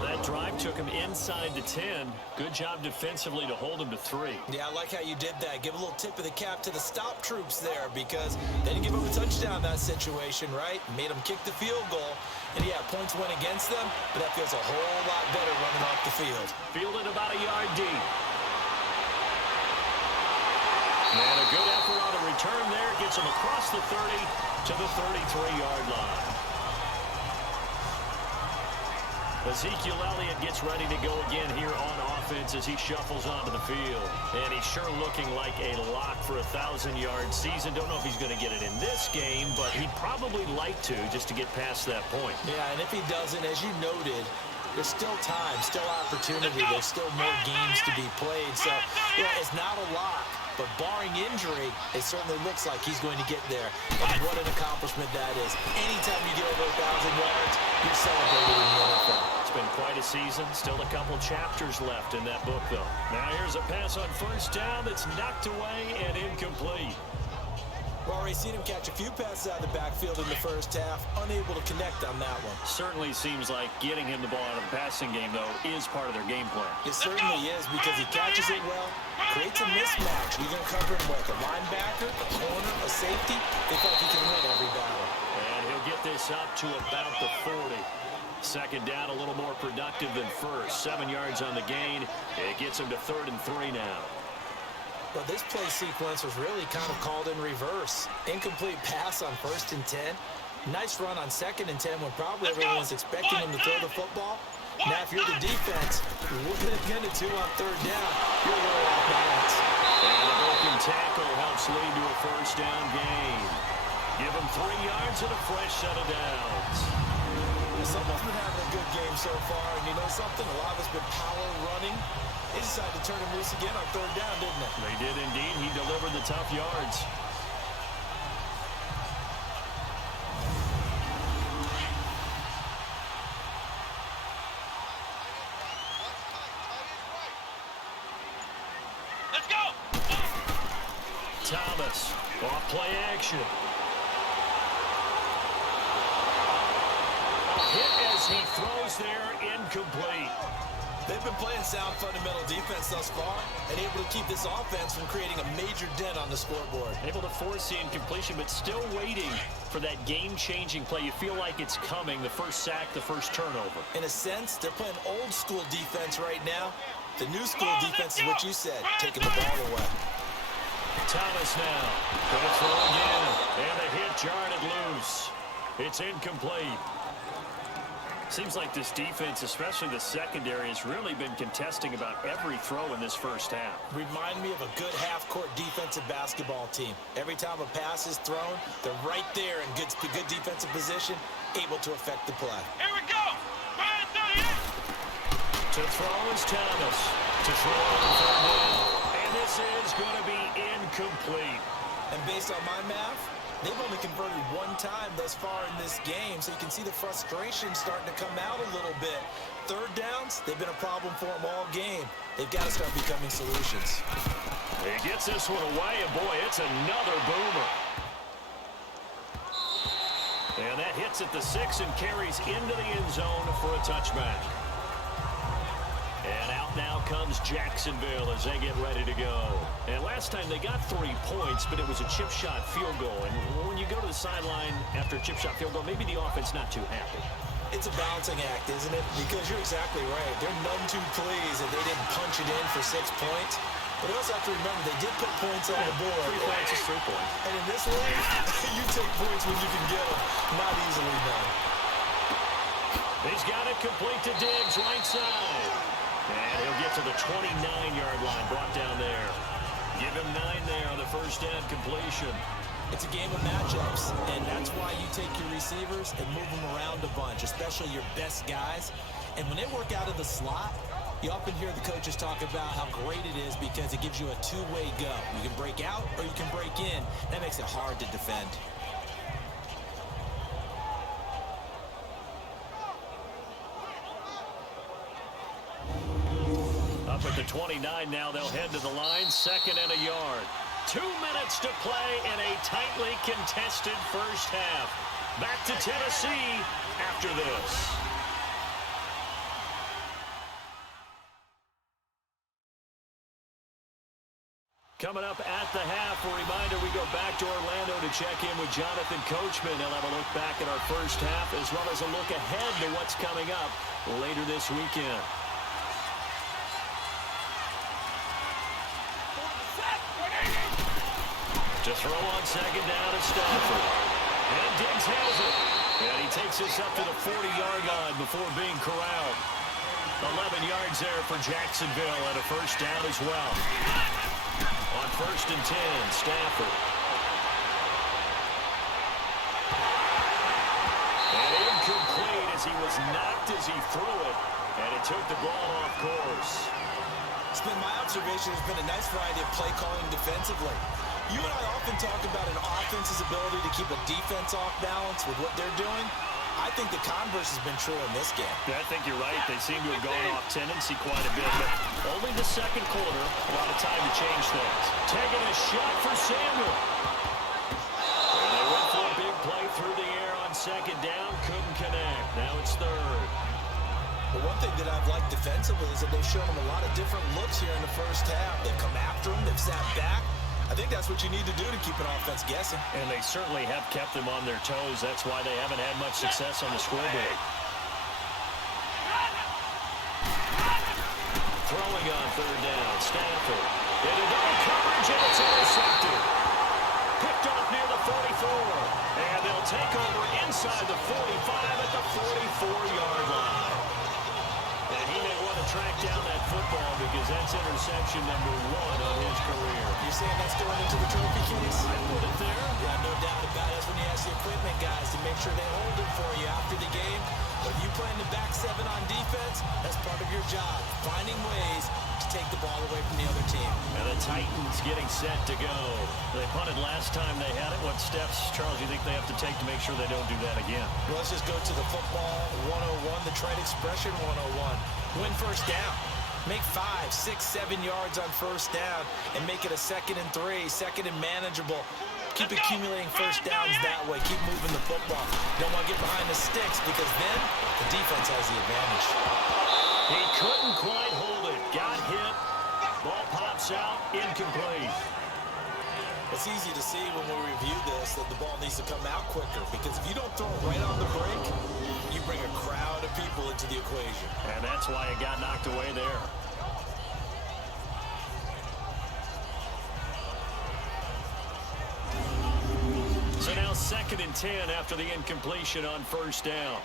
That drive took him inside the 10. Good job defensively to hold him to 3. Yeah, I like how you did that. Give a little tip of the cap to the stop troops there because they didn't give up a touchdown in that situation, right? Made them kick the field goal. And, yeah, points went against them, but that feels a whole lot better running off the field. Fielded about a yard deep. And a good effort on a return there. Gets him across the 30 to the 33-yard line. Ezekiel Elliott gets ready to go again here on offense as he shuffles onto the field. And he's sure looking like a lock for a 1,000-yard season. Don't know if he's going to get it in this game, but he'd probably like to just to get past that point. Yeah, and if he doesn't, as you noted, there's still time, still opportunity. There's still more games to be played. So, yeah, it's not a lock. But barring injury, it certainly looks like he's going to get there. And what an accomplishment that is. Anytime you get over 1,000 yards, you're celebrating in the NFL. It's been quite a season. Still a couple chapters left in that book, though. Now here's a pass on first down that's knocked away and incomplete. We've already seen him catch a few passes out of the backfield in the first half, unable to connect on that one. Certainly seems like getting him the ball out of the passing game, though, is part of their game plan. It certainly is because he catches it well, creates a mismatch. You're going to cover him like a linebacker, a corner, a safety. They feel like he can win every battle. And he'll get this up to about the 40. Second down, a little more productive than first. 7 yards on the gain. It gets him to 3rd and 3 now. Well, this play sequence was really kind of called in reverse. Incomplete pass on 1st and 10. Nice run on 2nd and 10 when probably everyone's expecting him to throw the football. Now, if you're the defense, what are they going to do on 3rd down? You're a little off balance. And a broken tackle helps lead to a first down gain. Give him 3 yards and a fresh set of downs. Someone's been having a good game so far, and you know something? A lot of it's been power running. They decided to turn him loose again on 3rd down, didn't they? They did indeed. He delivered the tough yards. Let's go! Thomas, off play action. A hit as he throws there, incomplete. They've been playing sound fundamental defense thus far and able to keep this offense from creating a major dent on the scoreboard. Able to force the incompletion, but still waiting for that game-changing play. You feel like it's coming, the first sack, the first turnover. In a sense, they're playing old-school defense right now. The new school defense is what you said, taking the ball away. Thomas now, going to throw again, and a hit jarred it loose. It's incomplete. Seems like this defense, especially the secondary, has really been contesting about every throw in this first half. Remind me of a good half-court defensive basketball team. Every time a pass is thrown, they're right there in good defensive position, able to affect the play. Here we go! To throw is Thomas. To throw on 3rd down. And this is going to be incomplete. And based on my math, they've only converted 1 time thus far in this game, so you can see the frustration starting to come out a little bit. 3rd downs, they've been a problem for them all game. They've got to start becoming solutions. He gets this one away, and boy, it's another boomer. And that hits at the 6 and carries into the end zone for a touchback. And out now comes Jacksonville as they get ready to go. And last time they got 3 points, but it was a chip shot field goal. And when you go to the sideline after a chip shot field goal, maybe the offense not too happy. It's a balancing act, isn't it? Because you're exactly right. They're none too pleased that they didn't punch it in for 6 points. But you also have to remember they did put points on the board. 3 points is 3 points. And in this league, you take points when you can get them. Not easily done. He's got it complete to Diggs, right side. And he'll get to the 29-yard line, brought down there. Give him 9 there on the first down completion. It's a game of matchups, and that's why you take your receivers and move them around a bunch, especially your best guys. And when they work out of the slot, you often hear the coaches talk about how great it is because it gives you a two-way go. You can break out or you can break in. That makes it hard to defend. Up at the 29 now, they'll head to the line, 2nd and a yard. 2 minutes to play in a tightly contested first half. Back to Tennessee after this. Coming up at the half, a reminder, we go back to Orlando to check in with Jonathan Coachman. He'll have a look back at our first half as well as a look ahead to what's coming up later this weekend. To throw on 2nd down to Stafford. And Diggs has it. And he takes us up to the 40-yard line before being corralled. 11 yards there for Jacksonville and a first down as well. On 1st and 10, Stafford. And incomplete as he was knocked as he threw it. And it took the ball off course. It's been my observation. There's been a nice variety of play calling defensively. You and I often talk about an offense's ability to keep a defense off balance with what they're doing. I think the converse has been true in this game. Yeah, I think you're right. They seem to have gone off tendency quite a bit, but only the second quarter, a lot of time to change things. Taking a shot for Samuel. And they went for a big play through the air on 2nd down, couldn't connect. Now it's 3rd. The one thing that I've liked defensively is that they've shown them a lot of different looks here in the first half. They've come after them, they've sat back. I think that's what you need to do to keep an offense guessing. And they certainly have kept them on their toes. That's why they haven't had much success on the scoreboard. Throwing on 3rd down, Stafford. Into double coverage, and it's intercepted. Picked off near the 44. And they'll take over inside the 45 at the 44-yard line. And he may want to track down that football because that's interception number 1 on his career. You're saying that's going into the trophy case? I put it there. Yeah, no doubt about it. That's when you ask the equipment guys to make sure they hold it for you after the game. But if you play in the back 7 on defense, that's part of your job, finding ways to take the ball away from the other team. And the Titans getting set to go. They punted last time they had it. What steps, Charles, do you think they have to take to make sure they don't do that again? Well, let's just go to the football 101, the trade expression 101. Win first down. Make 5, 6, 7 yards on first down and make it a 2nd and 3, 2nd and manageable. Keep accumulating first downs that way. Keep moving the football. Don't want to get behind the sticks because then the defense has the advantage. He couldn't quite hold it. Got hit. Ball pops out. Incomplete. It's easy to see when we review this that the ball needs to come out quicker because if you don't throw it right on the break, you bring a crowd of people into the equation. And that's why it got knocked away there. So now 2nd and 10 after the incompletion on first down.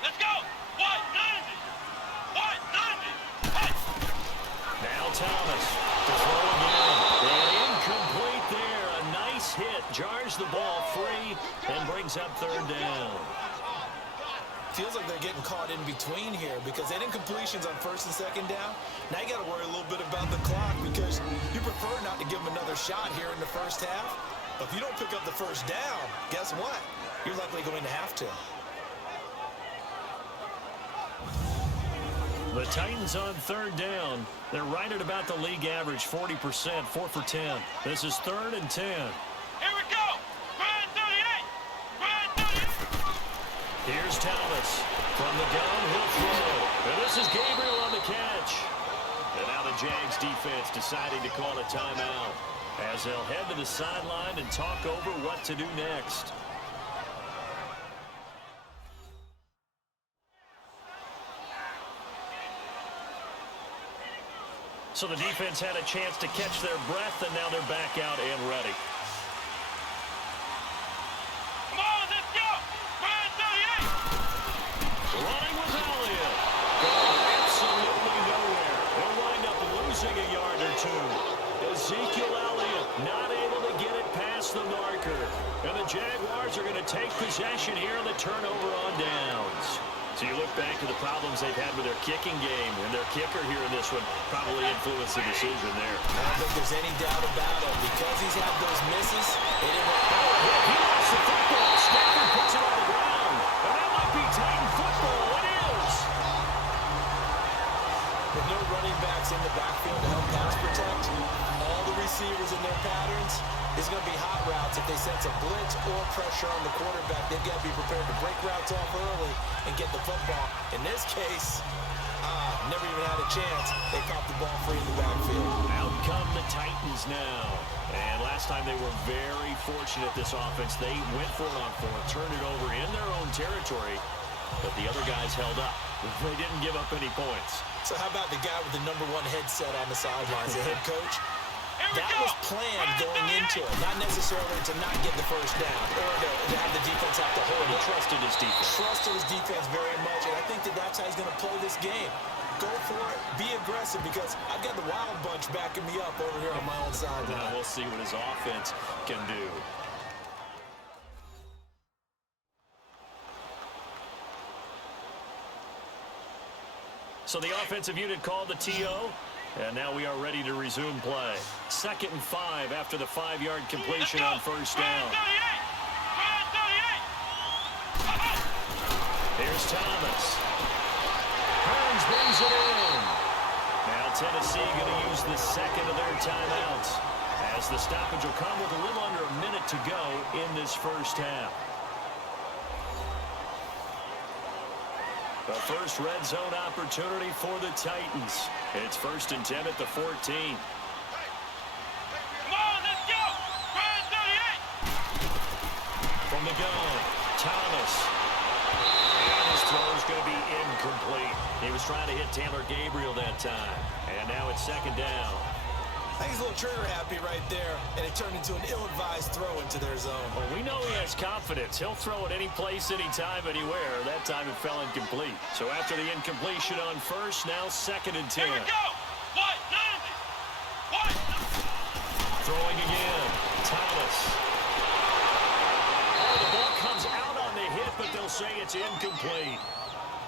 Let's go! 190! 190! Hey! Now Thomas to throw again. And incomplete there. A nice hit. Jars the ball free and brings up 3rd down. Feels like they're getting caught in between here because they had incompletions on 1st and 2nd down. Now you got to worry a little bit about the clock because you prefer not to give them another shot here in the first half. But if you don't pick up the first down, guess what? You're likely going to have to. The Titans on 3rd down. They're right at about the league average, 40%, 4 for 10. This is 3rd and 10. Here we go! Run 38! Run 38! Here's Thomas. From the gun, he'll throw. And this is Gabriel on the catch. And now the Jags defense deciding to call a timeout as they'll head to the sideline and talk over what to do next. So the defense had a chance to catch their breath, and now they're back out and ready. Come on, let's go! Run 38! Running with Elliott. Going absolutely nowhere. They'll wind up losing a yard. here on the turnover on downs. So you look back to the problems they've had with their kicking game, and their kicker here in this one probably influenced the decision there. I don't think there's any doubt about it. Because he's had those misses, they didn't want to... He lost the football. Stafford puts it on the ground. And that might be Titan football. It is. With no running backs in the backfield to help pass protect, all the receivers in their patterns, it's going to be hot routes. If they sense a blitz or pressure on the quarterback, they've got to be prepared to break routes off early and get the football. In this case, never even had a chance. They caught the ball free in the backfield. Out come the Titans now. And last time they were very fortunate, this offense. They went for it on fourth, turned it over in their own territory, but the other guys held up. They didn't give up any points. So how about the guy with the #1 headset on the sidelines, the head coach? That was planned going into it, not necessarily to not get the first down or to have the defense have to hold it. He trusted his defense. Trusted his defense very much, and I think that's how he's going to play this game. Go for it, be aggressive, because I've got the wild bunch backing me up over here on my own sideline. Now we'll see what his offense can do. So the offensive unit called the TO. And now we are ready to resume play. 2nd and 5 after the 5-yard completion on first down. Here's Thomas. Burns brings it in. Now Tennessee going to use the second of their timeouts, as the stoppage will come with a little under a minute to go in this first half. The first red zone opportunity for the Titans. It's 1st and 10 at the 14. Come on, let's go! From the gun, Thomas. And his throw's going to be incomplete. He was trying to hit Taylor Gabriel that time. And now it's 2nd down. I think he's a little trigger happy right there, and it turned into an ill-advised throw into their zone. Well, we know he has confidence. He'll throw it any place, anytime, anywhere. That time it fell incomplete. So after the incompletion on first, now 2nd and 10. Here we go! What? Throwing again. Thomas. Oh, the ball comes out on the hit, but they'll say it's incomplete.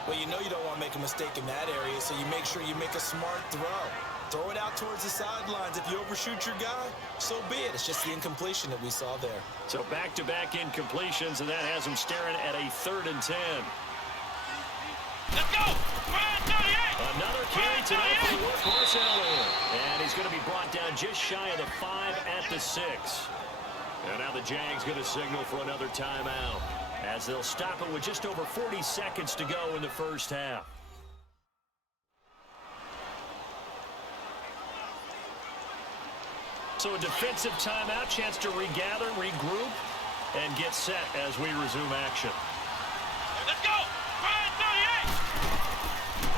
Well, you know you don't want to make a mistake in that area, so you make sure you make a smart throw. Throw it out towards the sidelines. If you overshoot your guy, so be it. It's just the incompletion that we saw there. So back-to-back incompletions, and that has him staring at a 3rd and 10. Let's go! Another carry tonight for the workhorse Elliott. And he's going to be brought down just shy of the 5 at the 6. And now the Jags going to signal for another timeout, as they'll stop it with just over 40 seconds to go in the first half. So a defensive timeout, chance to regather, regroup, and get set as we resume action. Let's go!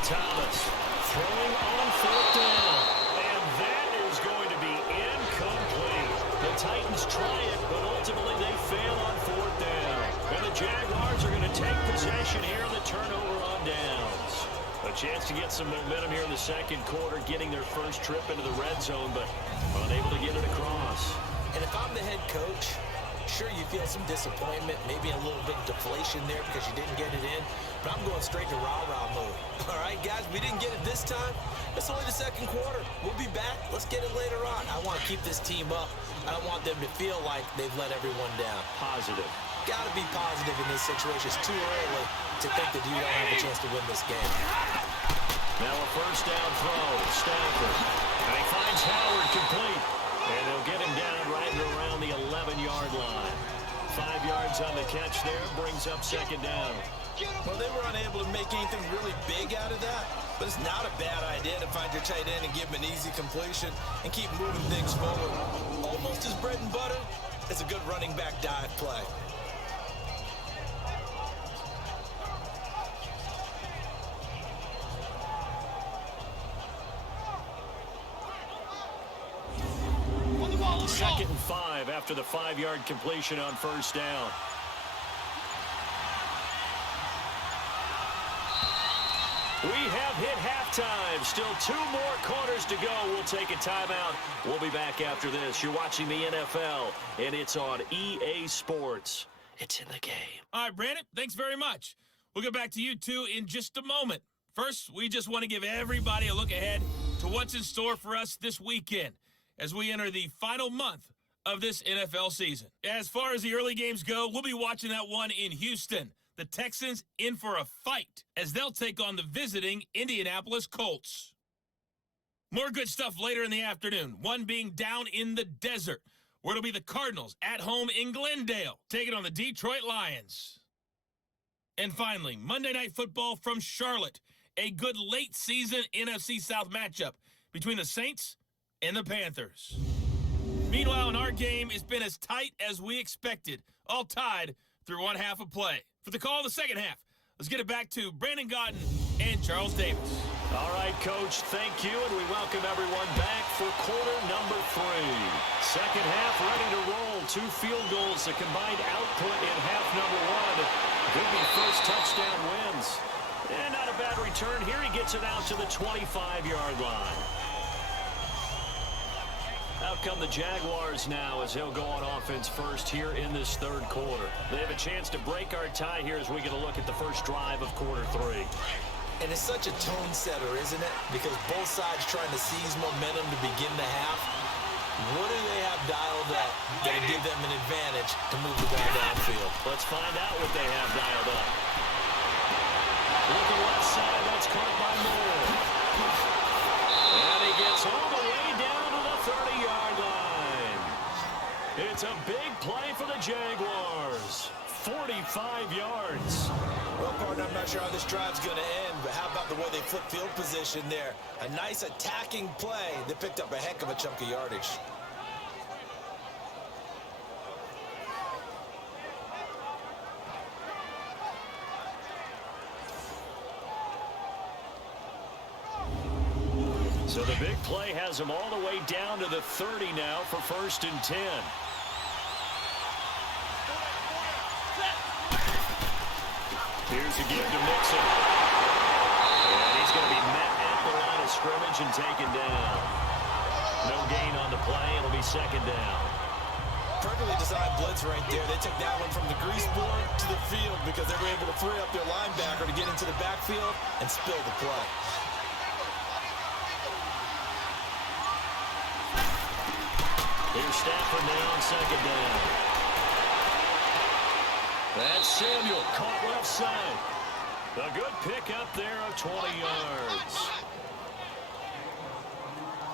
Thomas throwing on 4th down, and that is going to be incomplete. The Titans try it, but ultimately they fail on 4th down. And the Jaguars are going to take possession here on the turnover on downs. A chance to get some momentum here in the 2nd quarter, getting their first trip into the red zone, but unable to get it across. And if I'm the head coach, sure you feel some disappointment, maybe a little bit of deflation there because you didn't get it in, but I'm going straight to rah-rah mode. All right, guys, we didn't get it this time. It's only the 2nd quarter. We'll be back. Let's get it later on. I want to keep this team up. I don't want them to feel like they've let everyone down. Positive. Got to be positive in this situation. It's too early to think that you don't have a chance to win this game. Now a 1st down throw, Stafford. And he finds Howard complete. And they'll get him down right around the 11-yard line. 5 yards on the catch there, brings up 2nd down. Well, they were unable to make anything really big out of that, but it's not a bad idea to find your tight end and give him an easy completion and keep moving things forward. Almost as bread and butter as a good running back dive play. Second and 5 after the 5-yard completion on 1st down. We have hit halftime. Still 2 more quarters to go. We'll take a timeout. We'll be back after this. You're watching the NFL, and it's on EA Sports. It's in the game. All right, Brandon, thanks very much. We'll get back to you two in just a moment. First, we just want to give everybody a look ahead to what's in store for us this weekend as we enter the final month of this NFL season. As far as the early games go, we'll be watching that one in Houston. The Texans in for a fight as they'll take on the visiting Indianapolis Colts. More good stuff later in the afternoon, one being down in the desert, where it'll be the Cardinals at home in Glendale, taking on the Detroit Lions. And finally, Monday Night Football from Charlotte, a good late-season NFC South matchup between the Saints and the Panthers. Meanwhile, in our game, it's been as tight as we expected, all tied through one half of play. For the call of the second half, let's get it back to Brandon Gaudin and Charles Davis. All right, Coach, thank you, and we welcome everyone back for quarter number 3. Second half ready to roll. 2 field goals, the combined output in half number 1. Could be first touchdown wins. And not a bad return here. He gets it out to the 25-yard line. Out come the Jaguars now as he'll go on offense first here in this third quarter. They have a chance to break our tie here as we get a look at the first drive of quarter 3. And it's such a tone setter, isn't it? Because both sides trying to seize momentum to begin the half. What do they have dialed up that'll give them an advantage to move the ball downfield? Let's find out what they have dialed up. Looking left side, that's caught by Moore. And he gets all the way down to the 30-yard line. It's a big play for the Jaguars. 45 yards. Well, partner, I'm not sure how this drive's going to end, but how about the way they flip field position there? A nice attacking play that picked up a heck of a chunk of yardage. So the big play has them all the way down to the 30 now for 1st and 10. Here's a give to Mixon. And he's going to be met at the line of scrimmage and taken down. No gain on the play. It'll be 2nd down. Perfectly designed blitz right there. They took that one from the grease board to the field because they were able to free up their linebacker to get into the backfield and spill the play. Here's Stafford now on 2nd down. That's Samuel, caught left side. A good pickup there of 20 yards.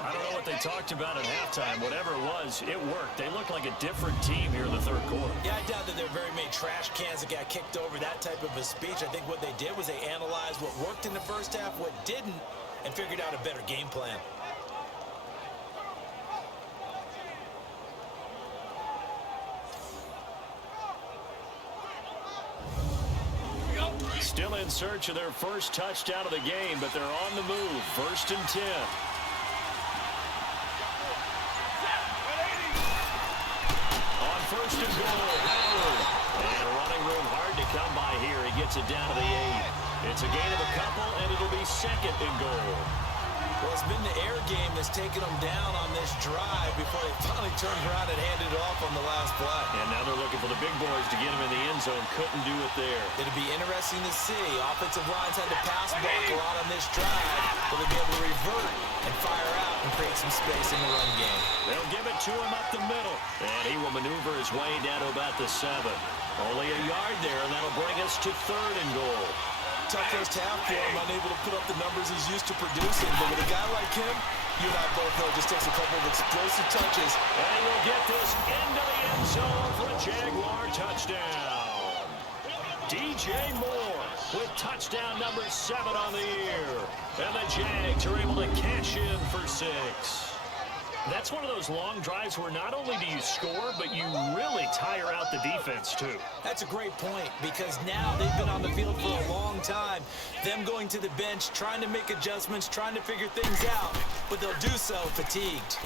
I don't know what they talked about at halftime. Whatever it was, it worked. They looked like a different team here in the third quarter. Yeah, I doubt that there were very many trash cans that got kicked over, that type of a speech. I think what they did was they analyzed what worked in the first half, what didn't, and figured out a better game plan. Still in search of their first touchdown of the game, but they're on the move. 1st and 10. On 1st and goal, Howard. And running room hard to come by here. He gets it down to the 8. It's a gain of a couple, and it'll be 2nd and goal. Well, it's been the air game that's taken them down on this drive before they finally turned around and handed it off on the last play. And now they're looking for the big boys to get them in the end zone. Couldn't do it there. It'll be interesting to see. Offensive lines had to pass block a lot on this drive. Will they be able to revert and fire out and create some space in the run game? They'll give it to him up the middle. And he will maneuver his way down to about the 7. Only a yard there, and that'll bring us to 3rd and goal. Tough first half for him, unable to put up the numbers he's used to producing. But with a guy like him, you and I both know it just takes a couple of explosive touches. And he will get this into the end zone for a Jaguar touchdown. DJ Moore with touchdown number 7 on the year. And the Jags are able to cash in for 6. That's one of those long drives where not only do you score, but you really tire out the defense, too. That's a great point, because now they've been on the field for a long time. Them going to the bench, trying to make adjustments, trying to figure things out, but they'll do so fatigued.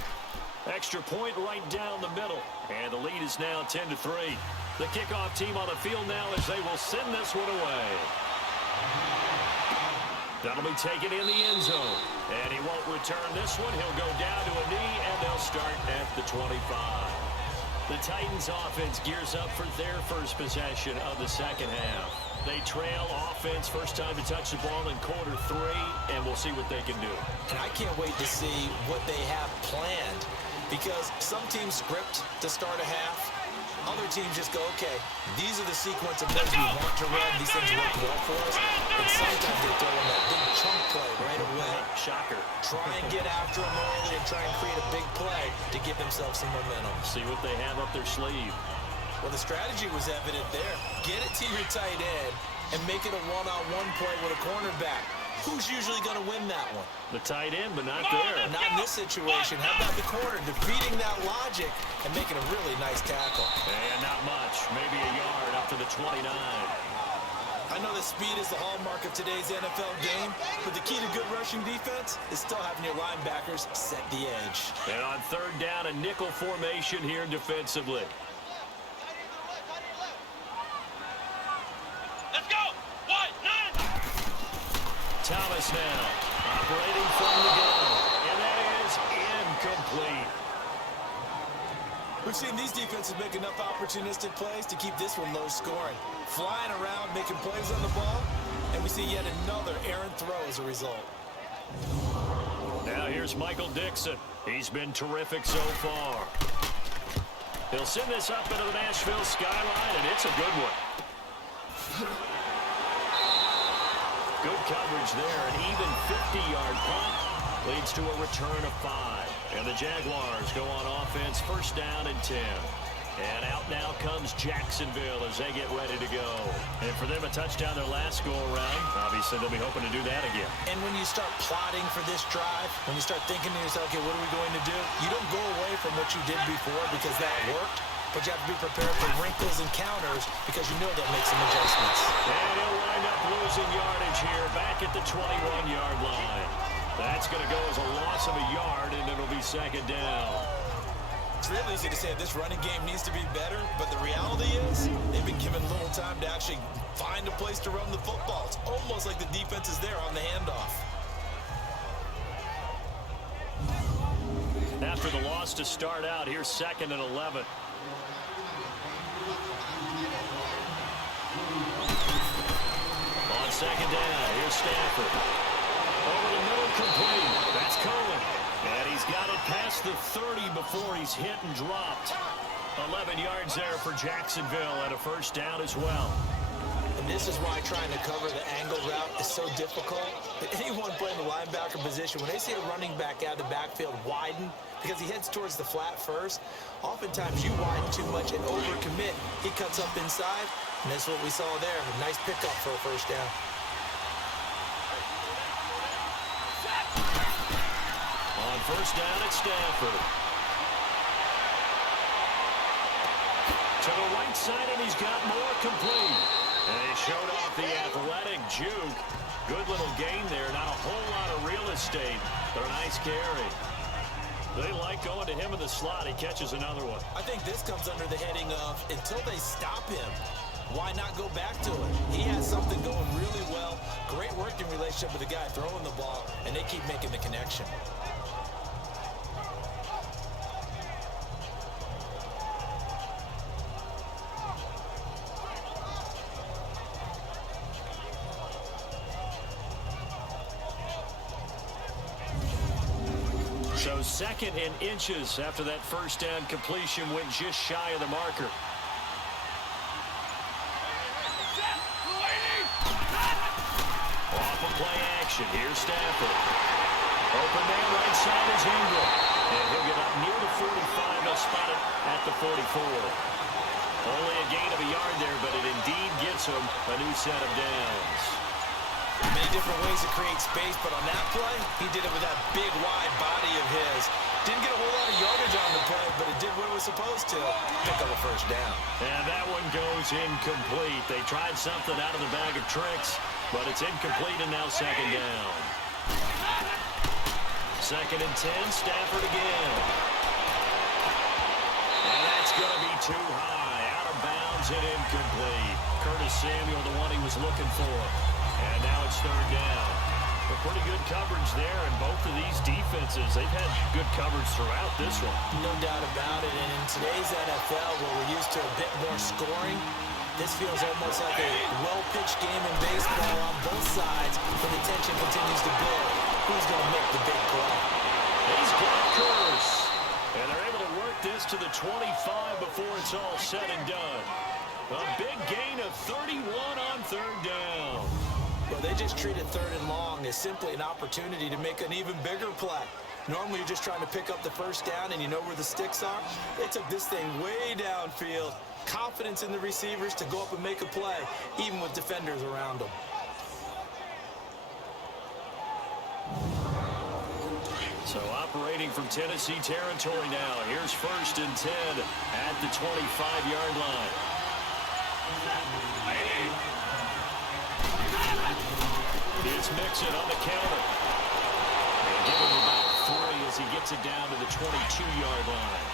Extra point right down the middle, and the lead is now 10-3. The kickoff team on the field now as they will send this one away. That'll be taken in the end zone. And he won't return this one. He'll go down to a knee, and they'll start at the 25. The Titans offense gears up for their first possession of the second half. They trail offense, first time to touch the ball in quarter 3, and we'll see what they can do. And I can't wait to see what they have planned, because some teams script to start a half. Other teams just go, okay, these are the sequence of plays we want to run. These things work well for us. And sometimes they throw in that big chunk play right away. Shocker. Try and get after them early and try and create a big play to give themselves some momentum. See what they have up their sleeve. Well, the strategy was evident there. Get it to your tight end and make it a one-on-one play with a cornerback. Who's usually going to win that one? The tight end, but not there. Not in this situation. How about the corner defeating that logic and making a really nice tackle? And not much. Maybe a yard up to the 29. I know that speed is the hallmark of today's NFL game, but the key to good rushing defense is still having your linebackers set the edge. And on third down, a nickel formation here defensively. Let's go! 1-9! Thomas now, operating from the gun, and that is incomplete. We've seen these defenses make enough opportunistic plays to keep this one low scoring. Flying around, making plays on the ball, and we see yet another errant throw as a result. Now here's Michael Dixon. He's been terrific so far. He'll send this up into the Nashville skyline, and it's a good one. Good coverage there. An even 50-yard punt leads to a return of 5. And the Jaguars go on offense, first down and 10. And out now comes Jacksonville as they get ready to go. And for them, a touchdown their last go-around. Obviously, they'll be hoping to do that again. And when you start plotting for this drive, when you start thinking to yourself, okay, what are we going to do? You don't go away from what you did before because that worked. But you have to be prepared for wrinkles and counters because you know they'll make some adjustments. And he'll wind up losing yardage here back at the 21-yard line. That's going to go as a loss of a yard, and it'll be second down. It's real easy to say this running game needs to be better, but the reality is they've been given little time to actually find a place to run the football. It's almost like the defense is there on the handoff. After the loss to start out, here's second and 11. On second down, here's Stafford. Over the middle, complete. That's Cohen. And he's got it past the 30 before he's hit and dropped. 11 yards there for Jacksonville and a first down as well. And this is why trying to cover the angle route is so difficult. Anyone playing the linebacker position, when they see a running back out of the backfield widen, because he heads towards the flat first, oftentimes you widen too much and overcommit. He cuts up inside, and that's what we saw there. A nice pickup for a first down. On first down, it's Stafford. To the right side, and he's got more, complete. And he showed off the athletic juke. Good little gain there. Not a whole lot of real estate, but a nice carry. They like going to him in the slot. He catches another one. I think this comes under the heading of, until they stop him, why not go back to it? He has something going really well. Great working relationship with the guy throwing the ball, and they keep making the connection. So second and inches after that first down completion went just shy of the marker. Off of play action. Here's Stafford. Open man right side is Ingram. And he'll get up near the 45. They'll spot it at the 44. Only a gain of a yard there, but it indeed gets him a new set of downs. Many different ways to create space, but on that play, he did it with that big, wide body of his. Didn't get a whole lot of yardage on the play, but it did what it was supposed to. Pick up a first down. And that one goes incomplete. They tried something out of the bag of tricks, but it's incomplete, and now second down. Second and 10, Stafford again. And that's going to be too high. Out of bounds and incomplete. Curtis Samuel, the one he was looking for. And now it's third down. Well, pretty good coverage there, and both of these defenses, they've had good coverage throughout this one. No doubt about it, and in today's NFL, where we're used to a bit more scoring, this feels almost like a well-pitched game in baseball on both sides, but the tension continues to build. Who's going to make the big play? He's got Curse, and they're able to work this to the 25 before it's all said and done. A big gain of 31 on third down. Well, they just treated third and long as simply an opportunity to make an even bigger play. Normally, you're just trying to pick up the first down and you know where the sticks are. They took this thing way downfield. Confidence in the receivers to go up and make a play, even with defenders around them. So operating from Tennessee territory now. Here's 1st and 10 at the 25-yard line. It's Mixon on the counter. And give him about 3 as he gets it down to the 22-yard line.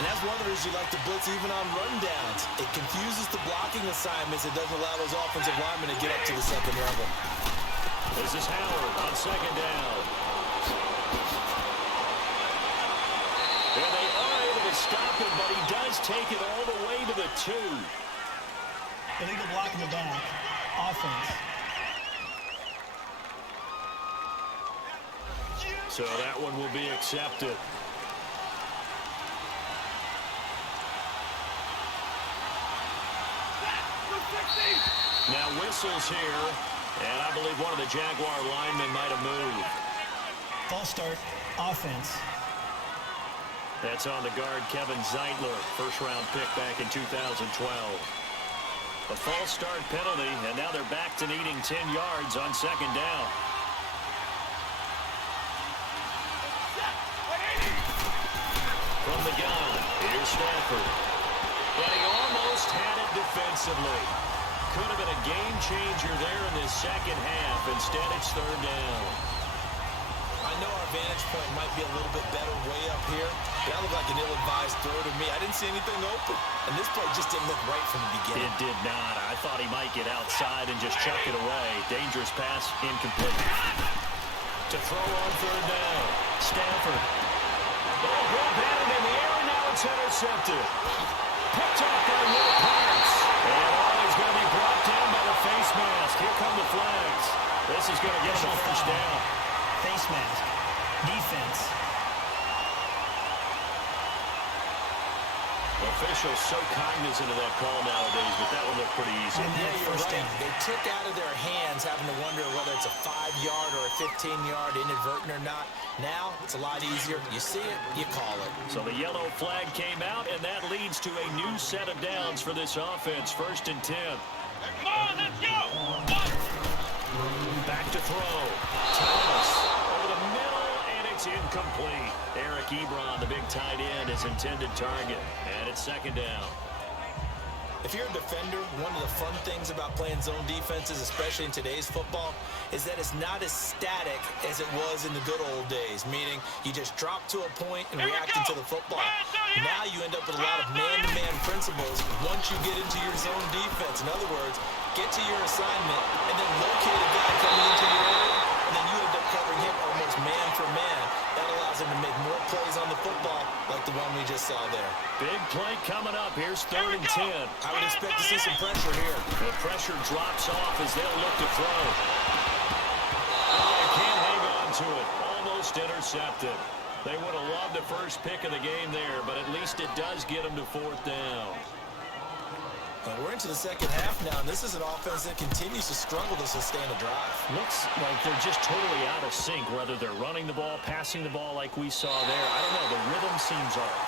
And that's one of the reasons you like to blitz even on rundowns. It confuses the blocking assignments. It doesn't allow those offensive linemen to get up to the second level. This is Howard on 2nd down. And they are able to stop him, but he does take it all the way to the 2. Illegal block in the back. Offense. So that one will be accepted. Now whistles here, and I believe one of the Jaguar linemen might have moved. False start. Offense. That's on the guard, Kevin Zeitler, first-round pick back in 2012. A false start penalty, and now they're back to needing 10 yards on 2nd down. From the gun, here's Stafford. But he almost had it defensively. Could have been a game changer there in this second half. Instead, it's 3rd down. I know our vantage point might be a little bit better way up here, but that looked like an ill-advised throw to me. I didn't see anything open, and this play just didn't look right from the beginning. It did not. I thought he might get outside and just chuck it away. Dangerous pass, incomplete. To throw on 3rd down, Stafford. Ball brought batted in the air, and now it's intercepted. Picked off by Will Parks. And he's going to be brought down by the face mask. Here come the flags. This is going to get him a first down. Face mask. Defense. Officials so cognizant of that call nowadays, but that one looked pretty easy. Yeah, you're right. They took out of their hands having to wonder whether it's a 5-yard or a 15-yard, inadvertent or not. Now, it's a lot easier. You see it, you call it. So the yellow flag came out, and that leads to a new set of downs for this offense. 1st and 10. Come on, let's go! Back to throw. Thomas over the middle, and it's incomplete. Eric Ebron, the big tight end, is intended target, and it's 2nd down. If you're a defender, one of the fun things about playing zone defenses, especially in today's football, is that it's not as static as it was in the good old days, meaning you just drop to a point and react to the football. Now you end up with a lot of man-to-man principles once you get into your zone defense. In other words, get to your assignment and then locate a guy coming into your area, and then you end up covering him almost man for man. That allows him to make more plays on the football like the one we just saw there. Big play coming up. Here's 3rd and 10. I would expect to see some pressure here. The pressure drops off as they'll look to throw. Oh, they can't hang on to it. Almost intercepted. They would have loved the first pick of the game there, but at least it does get them to 4th down. We're into the second half now, and this is an offense that continues to struggle to sustain a drive. Looks like they're just totally out of sync, whether they're running the ball, passing the ball like we saw there. I don't know. The rhythm seems off.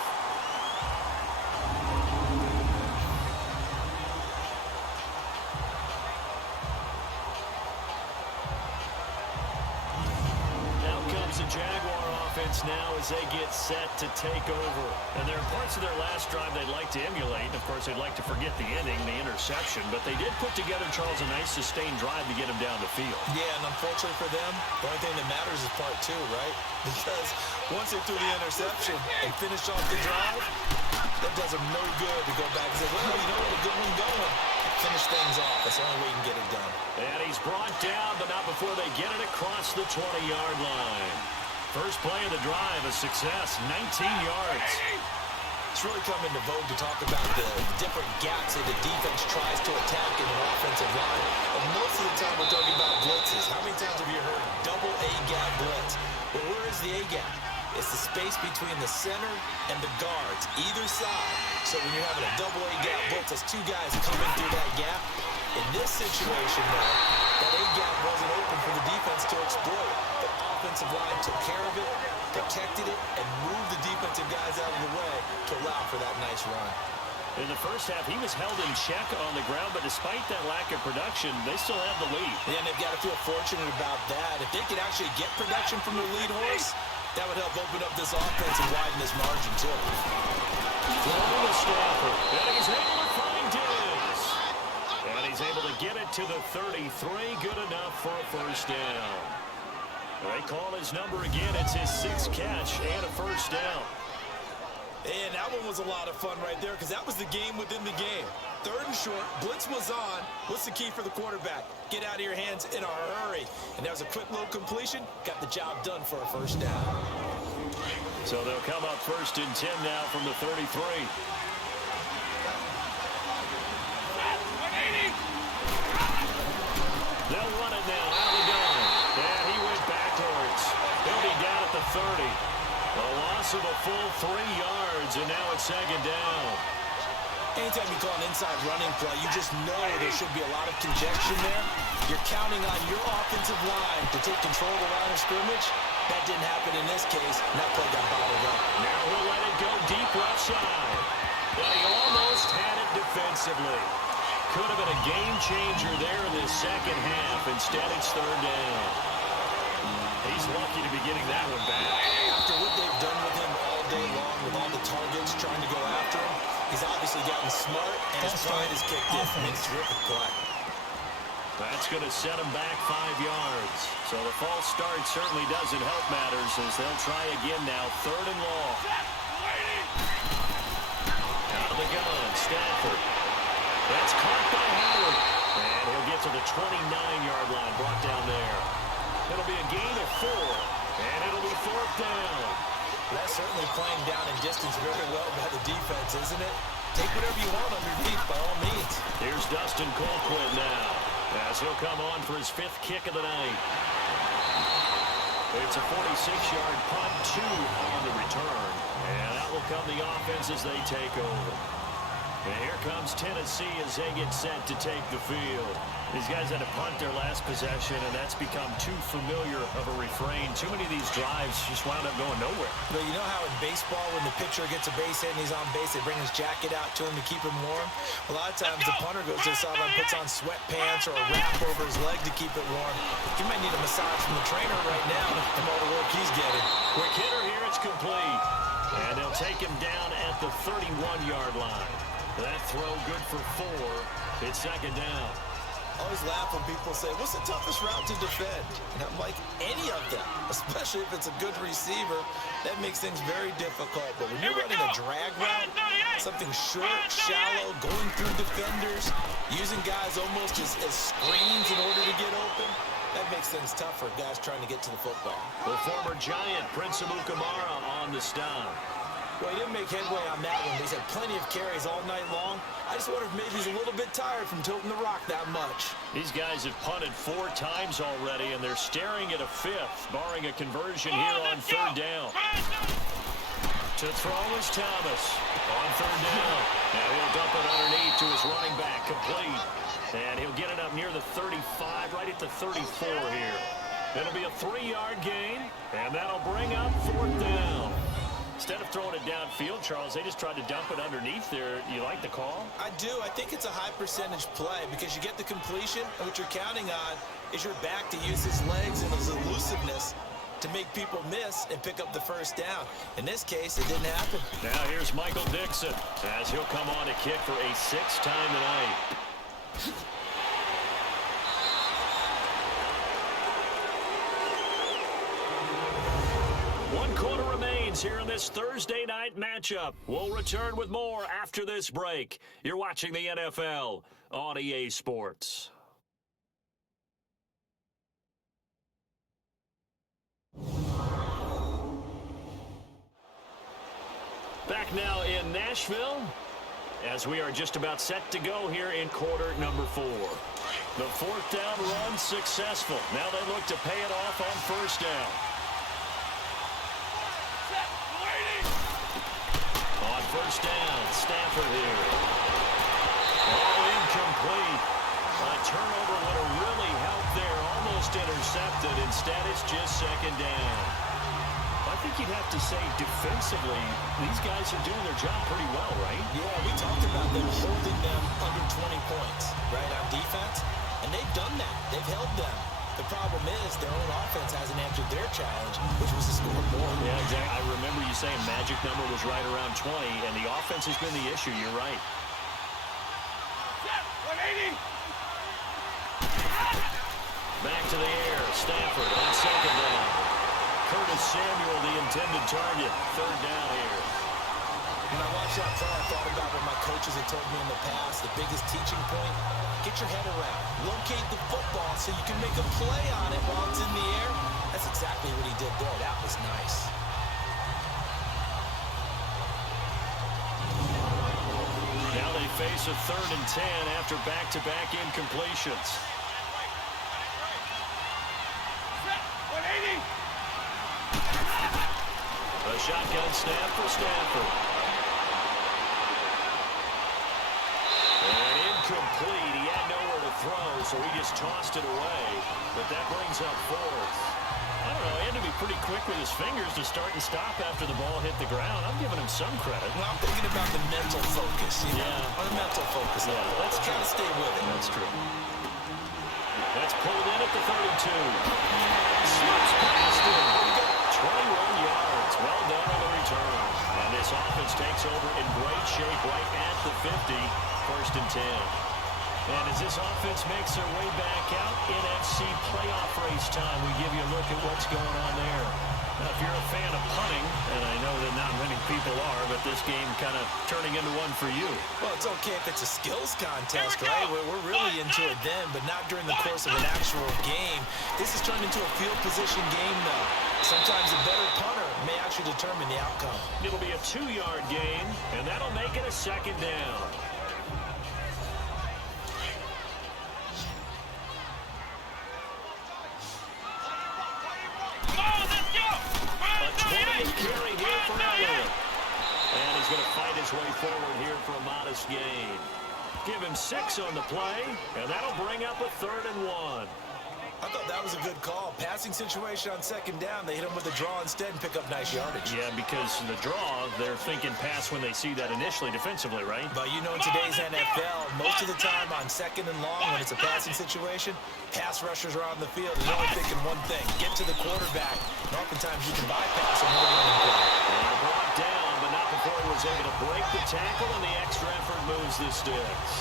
Now comes the Jaguar offense now as they get set to take over. And there are parts of their last drive they'd like to emulate. And, of course, they'd like to forget the inning, the interception. But they did put together, Charles, a nice sustained drive to get them down the field. Yeah, and unfortunately for them, the only thing that matters is part 2, right? Because once they threw the interception and finished off the drive, that does them no good to go back and say, well, you know what, a good one going. Finish things off. That's the only way you can get it done. And he's brought down, but not before they get it across the 20-yard line. First play of the drive, a success, 19 yards. It's really come into vogue to talk about the different gaps that the defense tries to attack in an offensive line. And most of the time we're talking about blitzes. How many times have you heard double A-gap blitz? Well, where is the A-gap? It's the space between the center and the guards, either side. So when you're having a double A-gap blitz, that's two guys coming through that gap. In this situation, though, that A-gap wasn't open for the defense to exploit. The offensive line took care of it, protected it, and moved the defensive guys out of the way to allow for that nice run. In the first half, he was held in check on the ground, but despite that lack of production, they still have the lead. Yeah, and they've got to feel fortunate about that. If they could actually get production from their lead horse, that would help open up this offense and widen this margin, too. Throwing to Stafford, and he's able to find Diggs. And he's able to get it to the 33, good enough for a first down. They call his number again. It's his sixth catch and a first down. And that one was a lot of fun right there because that was the game within the game. Third and short, blitz was on. What's the key for the quarterback? Get out of your hands in a hurry. And that was a quick little completion. Got the job done for a first down. So they'll come up first and 10 now from the 33. They'll run it now out of the gun. And he went backwards. He'll be down at the 30. A loss of a full 3 yards, and now it's second down. Anytime you call an inside running play, you just know there should be a lot of congestion there. You're counting on your offensive line to take control of the line of scrimmage. That didn't happen in this case, and that play got bottled up. Now he'll let it go deep left side. But he almost had it defensively. Could have been a game changer there in this second half. Instead, it's third down. He's lucky to be getting that one back. After what they've done with him all day long, with all the targets trying to go after him, he's obviously gotten smart, and his pride is kicked in. I mean, terrific play. That's going to set him back 5 yards. So the false start certainly doesn't help matters as they'll try again now. Third and long. Out of the gun, Stafford. That's caught by Howard. And he'll get to the 29-yard line, brought down there. It'll be a gain of 4, and it'll be fourth down. That's certainly playing down in distance very well by the defense, isn't it? Take whatever you want underneath, by all means. Here's Dustin Colquitt now, as he'll come on for his 5th kick of the night. It's a 46-yard punt, 2 on the return. And that will come the offense as they take over. And here comes Tennessee as they get set to take the field. These guys had to punt their last possession, and that's become too familiar of a refrain. Too many of these drives just wound up going nowhere. But you know how in baseball, when the pitcher gets a base hit and he's on base, they bring his jacket out to him to keep him warm? A lot of times the punter goes to the sideline, puts on sweatpants or a wrap over his leg to keep it warm. He might need a massage from the trainer right now from all the work he's getting. Quick hitter here, it's complete. And they'll take him down at the 31-yard line. That throw good for 4. It's second down. I always laugh when people say, what's the toughest route to defend? And I'm like, any of them, especially if it's a good receiver. That makes things very difficult. But when you're running a drag route, something short, shallow, going through defenders, using guys almost as screens in order to get open, that makes things tough for guys trying to get to the football. The former Giant, Prince Amukamara, on the stop. Well, he didn't make headway on that one. He's had plenty of carries all night long. I just wonder if maybe he's a little bit tired from tilting the rock that much. These guys have punted 4 times already, and they're staring at a 5th, barring a conversion here on third down. To throw is Thomas on third down. Now he'll dump it underneath to his running back, complete. And he'll get it up near the 35, right at the 34 here. It'll be a 3-yard gain, and that'll bring up fourth down. Instead of throwing it downfield, Charles, they just tried to dump it underneath there. You like the call? I do. I think it's a high-percentage play because you get the completion, and what you're counting on is your back to use his legs and his elusiveness to make people miss and pick up the first down. In this case, it didn't happen. Now here's Michael Dixon as he'll come on to kick for a 6th time tonight. One quarter remains here in this Thursday night matchup. We'll return with more after this break. You're watching the NFL on EA Sports. Nashville, as we are just about set to go here in quarter number 4. The fourth down run successful. Now they look to pay it off on first down. On first down, Stafford here. Oh, incomplete. A turnover would have really helped there. Almost intercepted. Instead, it's just second down. I think you'd have to say defensively, these guys are doing their job pretty well, right? Yeah, we talked about them holding them under 20 points, right, on defense. And they've done that. They've held them. The problem is their own offense hasn't answered their challenge, which was to score more. Yeah, exactly. I remember you saying magic number was right around 20, and the offense has been the issue. You're right. 180. Back to the air. Stafford on second down. Curtis Samuel, the intended target. Third down here. When I watched that play, I thought about what my coaches had told me in the past. The biggest teaching point, get your head around. Locate the football so you can make a play on it while it's in the air. That's exactly what he did there. That was nice. Now they face a 3rd and 10 after back-to-back incompletions. 180. A shotgun snap for Stafford. And incomplete. He had nowhere to throw, so he just tossed it away. But that brings up 4th. I don't know, he had to be pretty quick with his fingers to start and stop after the ball hit the ground. I'm giving him some credit. Well, I'm thinking about the mental focus, you know? Yeah. On the mental focus. Yeah, that's true. Try to stay with it. That's true. That's pulled in at the 32. Slips past him. 21 yards. Well done on the return. And this offense takes over in great shape right at the 50. 1st and 10. And as this offense makes their way back out, NFC playoff race time, we give you a look at what's going on there. Now, if you're a fan of punting, and I know that not many people are, but this game kind of turning into one for you. Well, it's okay if it's a skills contest, right? We're really into it then, but not during the course of an actual game. This has turned into a field position game, though. Sometimes a better punter may actually determine the outcome. It'll be a 2-yard gain, and that'll make it a 2nd down. Carry here for Elliott. And he's going to fight his way forward here for a modest gain. Give him 6 on the play, and that'll bring up a 3rd and 1. I thought that was a good call. Passing situation on 2nd down. They hit him with a draw instead and pick up nice yardage. Yeah, because the draw, they're thinking pass when they see that initially defensively, right? But you know, in today's NFL, most of the time on 2nd and long, when it's a passing situation, pass rushers are on the field. They're only thinking one thing, get to the quarterback. And oftentimes you can bypass him with a running play. And brought down, but not before he was able to break the tackle, and the extra effort moves the sticks.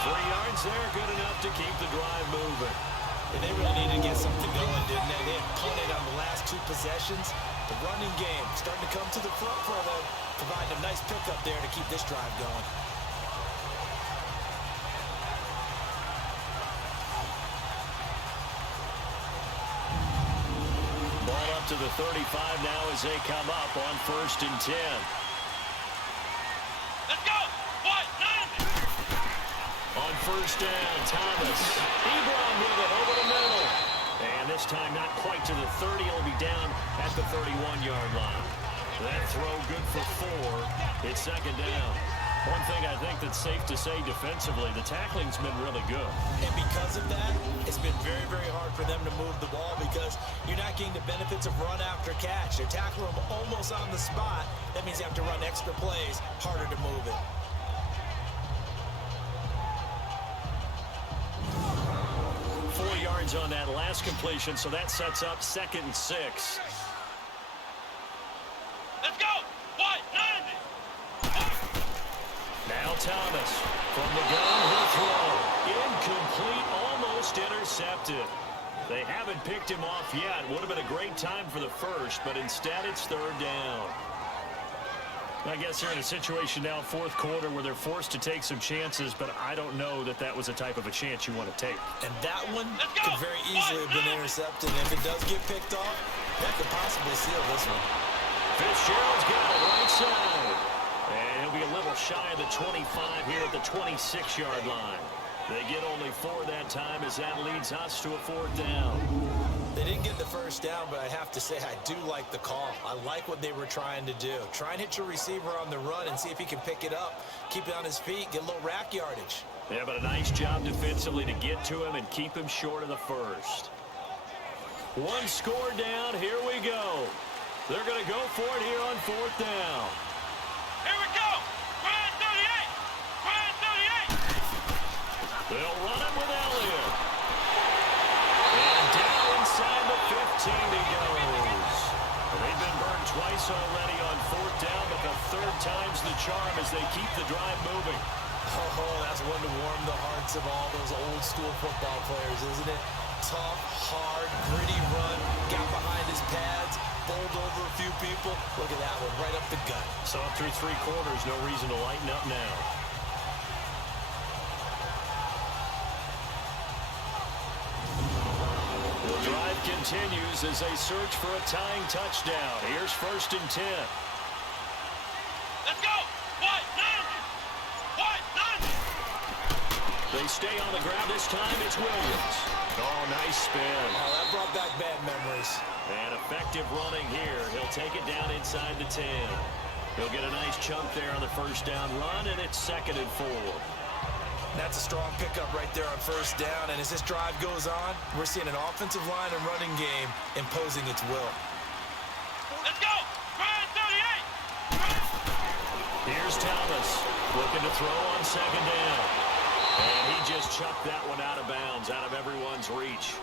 3 yards there, good enough to keep the drive moving. And they really needed to get something going, didn't they? They had punted on the last 2 possessions. The running game starting to come to the front for them, providing a nice pickup there to keep this drive going. Ball up to the 35 now as they come up on 1st and 10. Let's go. What? On 1st down, Thomas. Ebron with it over the middle. And this time not quite to the 30. He'll be down at the 31-yard line. That throw good for 4. It's 2nd down. One thing I think that's safe to say defensively, the tackling's been really good. And because of that, it's been very, very hard for them to move the ball because you're not getting the benefits of run after catch. They're tackling them almost on the spot. That means you have to run extra plays, harder to move it. On that last completion, so that sets up 2nd and 6. Let's go. What? Now Thomas from the gun, he'll throw. Incomplete, almost intercepted. They haven't picked him off yet. Would have been a great time for the first, but instead it's 3rd down. I guess they're in a situation now, 4th quarter, where they're forced to take some chances, but I don't know that that was a type of a chance you want to take. And that one could very easily have been intercepted. And if it does get picked off, that could possibly seal this one. Fitzgerald's got it right side. And he'll be shy of the 25 here at the 26-yard line. They get only 4 that time as that leads us to a 4th down. They didn't get the first down, but I have to say I do like the call. I like what they were trying to do. Try and hit your receiver on the run and see if he can pick it up. Keep it on his feet, get a little rack yardage. Yeah, but a nice job defensively to get to him and keep him short of the first. 1 score down, here we go. They're going to go for it here on 4th down. Here we go! Ryan 38! Ryan 38! They'll run it with Elliott. And down inside the 15 he goes. They've been burned twice already on 4th down, but the 3rd time's the charm as they keep the drive moving. Oh, that's one to warm the hearts of all those old school football players, isn't it? Tough, hard, gritty run, got behind his pads, bowled over a few people. Look at that one, right up the gut. So up through 3 quarters, no reason to lighten up now. The drive continues as they search for a tying touchdown. Here's 1st and 10. Let's go! What? None! What? None! They stay on the ground this time. It's Williams. Oh, nice spin. Oh, that brought back bad memories. And effective running here. He'll take it down inside the 10. He'll get a nice chunk there on the 1st down run, and it's 2nd and 4. That's a strong pickup right there on 1st down, and as this drive goes on, we're seeing an offensive line and running game imposing its will. Let's go! Ryan 38! Here's Thomas looking to throw on 2nd down. And he just chucked that one out of bounds, out of everyone's reach.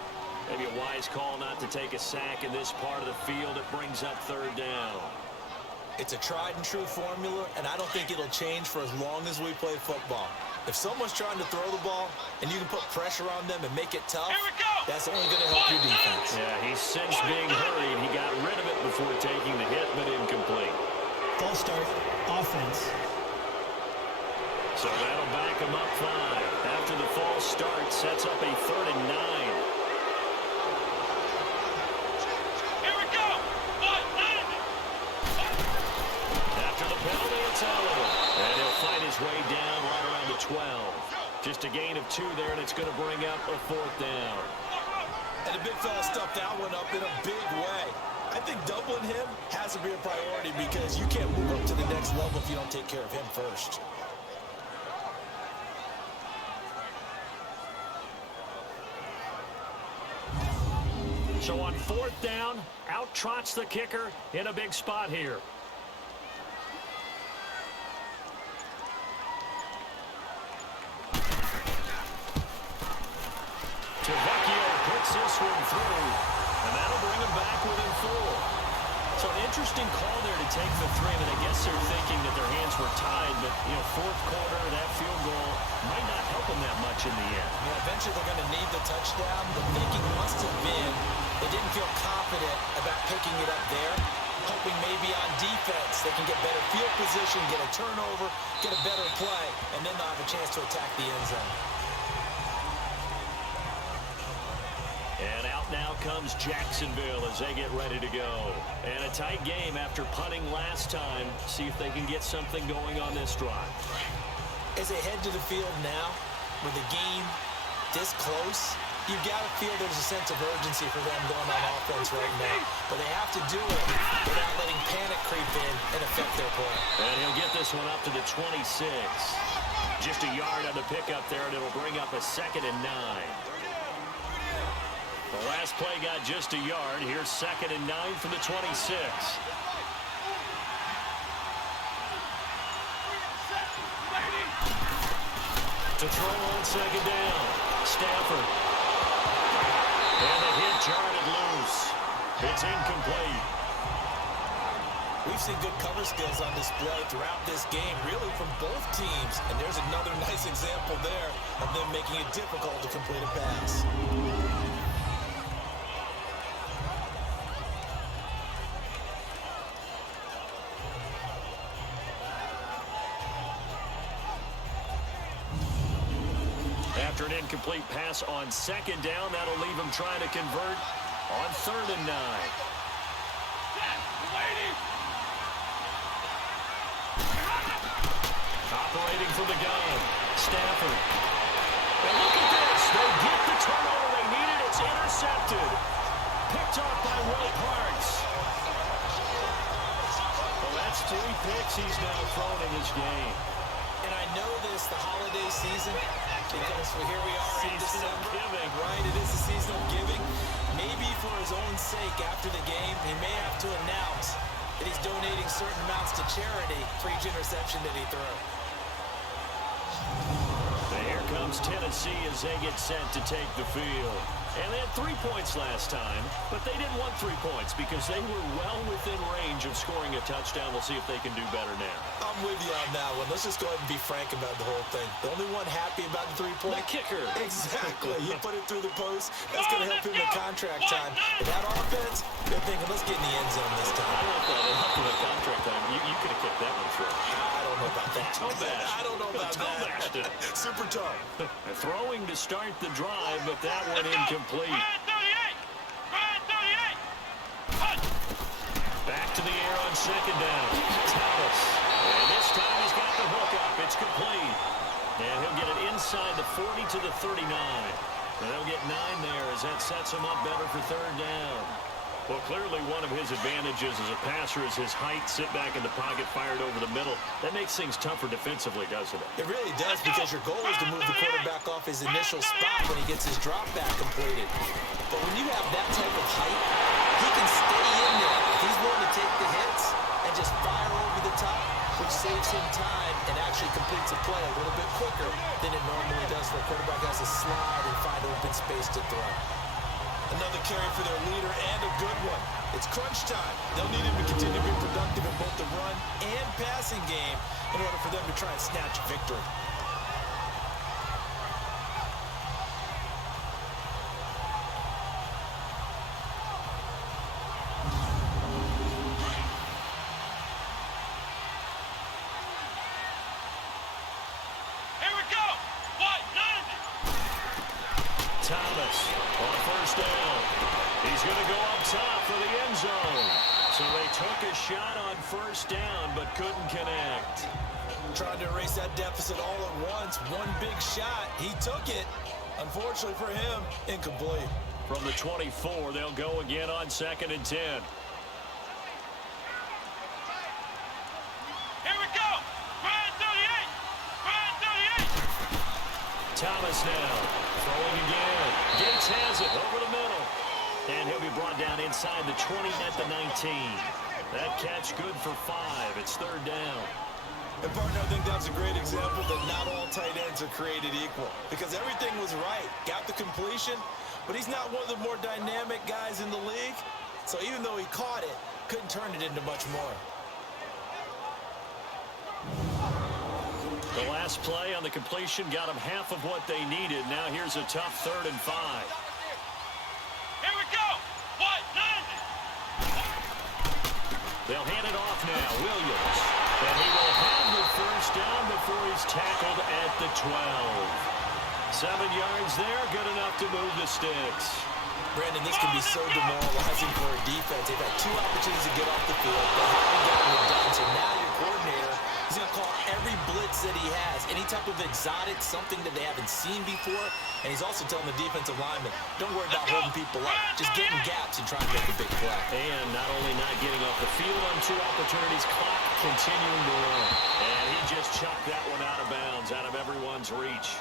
Maybe a wise call not to take a sack in this part of the field. It brings up 3rd down. It's a tried and true formula, and I don't think it'll change for as long as we play football. If someone's trying to throw the ball and you can put pressure on them and make it tough, that's only going to help your defense. Yeah, he sensed being hurried. He got rid of it before taking the hit, but incomplete. False start, offense. So that'll back him up 5. After the false start, sets up a 3rd and 9. Here we go! What? After the penalty, it's Elliott. And he'll fight his way down right around the 12. Just a gain of 2 there, and it's going to bring up a 4th down. And the big fella stuffed that one up in a big way. I think doubling him has to be a priority because you can't move up to the next level if you don't take care of him first. So on 4th down, out trots the kicker in a big spot here. Tavecchio puts this one through, and that'll bring him back within 4. So an interesting call there to take the 3. And I guess they're thinking that their hands were tied, but, 4th quarter, that field goal might not help them that much in the end. Yeah, eventually they're going to need the touchdown. The thinking must have been they didn't feel confident about picking it up there, hoping maybe on defense they can get better field position, get a turnover, get a better play, and then they'll have a chance to attack the end zone. And out now comes Jacksonville as they get ready to go. And a tight game after punting last time. See if they can get something going on this drive. As they head to the field now, with the game this close, you've got to feel there's a sense of urgency for them going on offense right now. But they have to do it without letting panic creep in and affect their play. And he'll get this one up to the 26. Just a yard on the pickup there, and it'll bring up a 2nd and 9. The last play got just a yard. Here's 2nd and 9 from the 26. To throw on 2nd down. Stafford. And the hit jarred it loose. It's incomplete. We've seen good cover skills on display throughout this game, really from both teams. And there's another nice example there of them making it difficult to complete a pass. After an incomplete pass on 2nd down, that'll leave him trying to convert on 3rd and 9. Operating from the gun, Stafford. And look at this. They get the turnover they needed. It's intercepted. Picked off by Will Parks. Well, that's 3 picks he's now thrown in this game. And I know this, the holiday season, because here we are in December. Giving. Right, it is the season of giving. Maybe for his own sake after the game, he may have to announce that he's donating certain amounts to charity for each interception that he threw. And here comes Tennessee as they get set to take the field. And they had 3 points last time, but they didn't want 3 points because they were well within range of scoring a touchdown. We'll see if they can do better now. I'm with you on that one. Let's just go ahead and be frank about the whole thing. The only one happy about the 3-point? The kicker. Exactly. He put it through the post. That's going to help him in contract time. But that offense, they're thinking, let's get in the end zone this time. I don't know if that would help him in contract time. You could have kicked that one through. I don't know about that. I don't know about that. Bashed it. Super toe. Throwing to start the drive, but that one incomplete. Back to the air on second down. Thomas. And this time he's got the hook up. It's complete. And he'll get it inside the 40 to the 39. And they'll get 9 there as that sets him up better for third down. Well, clearly one of his advantages as a passer is his height. Sit back in the pocket, fired over the middle. That makes things tougher defensively, doesn't it? It really does, because your goal is to move the quarterback off his initial spot when he gets his drop back completed. But when you have that type of height, he can stay in there. He's willing to take the hits and just fire over the top, which saves him time and actually completes a play a little bit quicker than it normally does for a quarterback who has to slide and find open space to throw. Another carry for their leader, and a good one. It's crunch time. They'll need him to continue to be productive in both the run and passing game in order for them to try and snatch a victory. Thomas on first down. He's going to go up top for the end zone. So they took a shot on first down but couldn't connect. Trying to erase that deficit all at once. One big shot. He took it. Unfortunately for him, incomplete. From the 24, they'll go again on 2nd and 10. Thomas now throwing again. Gates has it over the middle. And he'll be brought down inside the 20 at the 19. That catch good for 5. It's third down. And partner, I think that's a great example that not all tight ends are created equal. Because everything was right. Got the completion, but he's not one of the more dynamic guys in the league. So even though he caught it, couldn't turn it into much more. The last play on the completion got them half of what they needed. Now here's a tough 3rd and 5. Here we go. What? They'll hand it off now. Williams. And he will have the first down before he's tackled at the 12. 7 yards there, good enough to move the sticks. Brandon, this can be so demoralizing for a defense. They've had 2 opportunities to get off the field. They haven't gotten it done. So now your coordinator is going to call every blitz that he has, any type of exotic, something that they haven't seen before. And he's also telling the defensive lineman, don't worry about holding people up. Just get in gaps and try and make a big play. And not only not getting off the field on 2 opportunities, clock continuing to run. And he just chucked that one out of bounds, out of everyone's reach.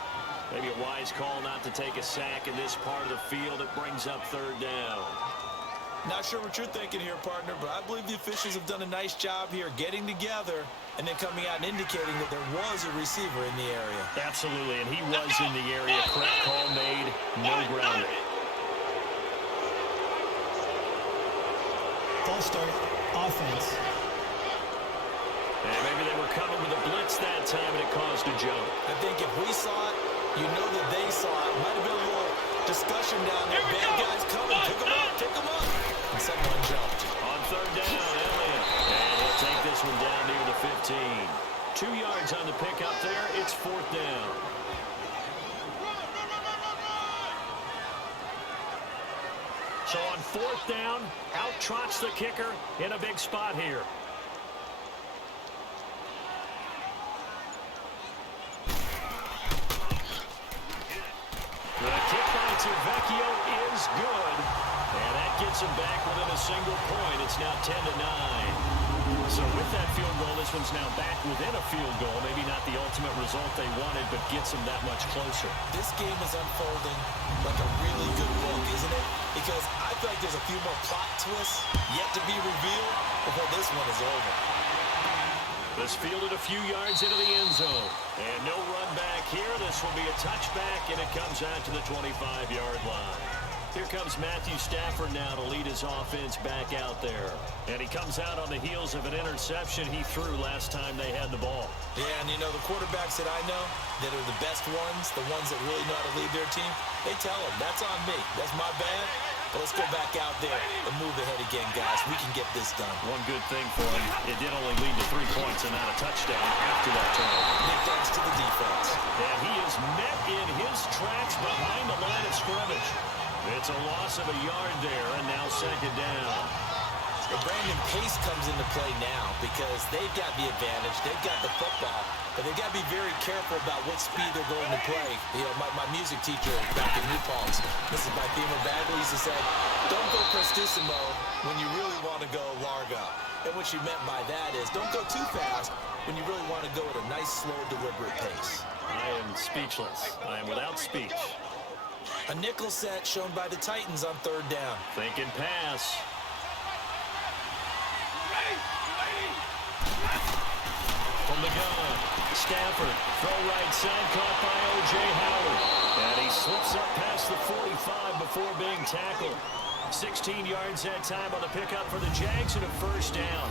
Maybe a wise call not to take a sack in this part of the field. It brings up third down. Not sure what you're thinking here, partner, but I believe the officials have done a nice job here getting together and then coming out and indicating that there was a receiver in the area. Absolutely, and he was in the area. Correct call made, no grounding. False start, offense. And maybe they were coming with a blitz that time, and it caused a jump. I think if we saw it, you know that they saw it. Might have been a little discussion down there. Bad guys coming. Pick them up. Pick them up. And someone jumped. On third down, Elliott. And he'll take this one down near the 15. 2 yards on the pickup there. It's 4th down. So on 4th down, out trots the kicker in a big spot here. is good. And that gets them back within a single point. It's now 10-9. So with that field goal, this one's now back within a field goal. Maybe not the ultimate result they wanted, but gets them that much closer. This game is unfolding like a really good book, isn't it? Because I feel like there's a few more plot twists yet to be revealed before this one is over. This fielded a few yards into the end zone. And no run back here. This will be a touchback, and it comes out to the 25-yard line. Here comes Matthew Stafford now to lead his offense back out there. And he comes out on the heels of an interception he threw last time they had the ball. Yeah, and you know, the quarterbacks that I know that are the best ones, the ones that really know how to lead their team, they tell them, that's on me. That's my bad. But let's go back out there and move ahead again, guys. We can get this done. One good thing for him, it did only lead to 3 points and not a touchdown after that turnover. Big thanks to the defense. And he is met in his tracks behind the line of scrimmage. It's a loss of a yard there, and now second down. Well, Brandon, pace comes into play now because they've got the advantage. They've got the football, but they've got to be very careful about what speed they're going to play. You know, my music teacher back in New Paltz, Mrs. Beamer Bagley, used to say, don't go prestissimo when you really want to go largo. And what she meant by that is don't go too fast when you really want to go at a nice, slow, deliberate pace. I am speechless. I am without speech. A nickel set shown by the Titans on third down. Thinking pass. From the gun, Stafford, throw right side, caught by O.J. Howard. And he slips up past the 45 before being tackled. 16 yards that time on the pickup for the Jags and a first down.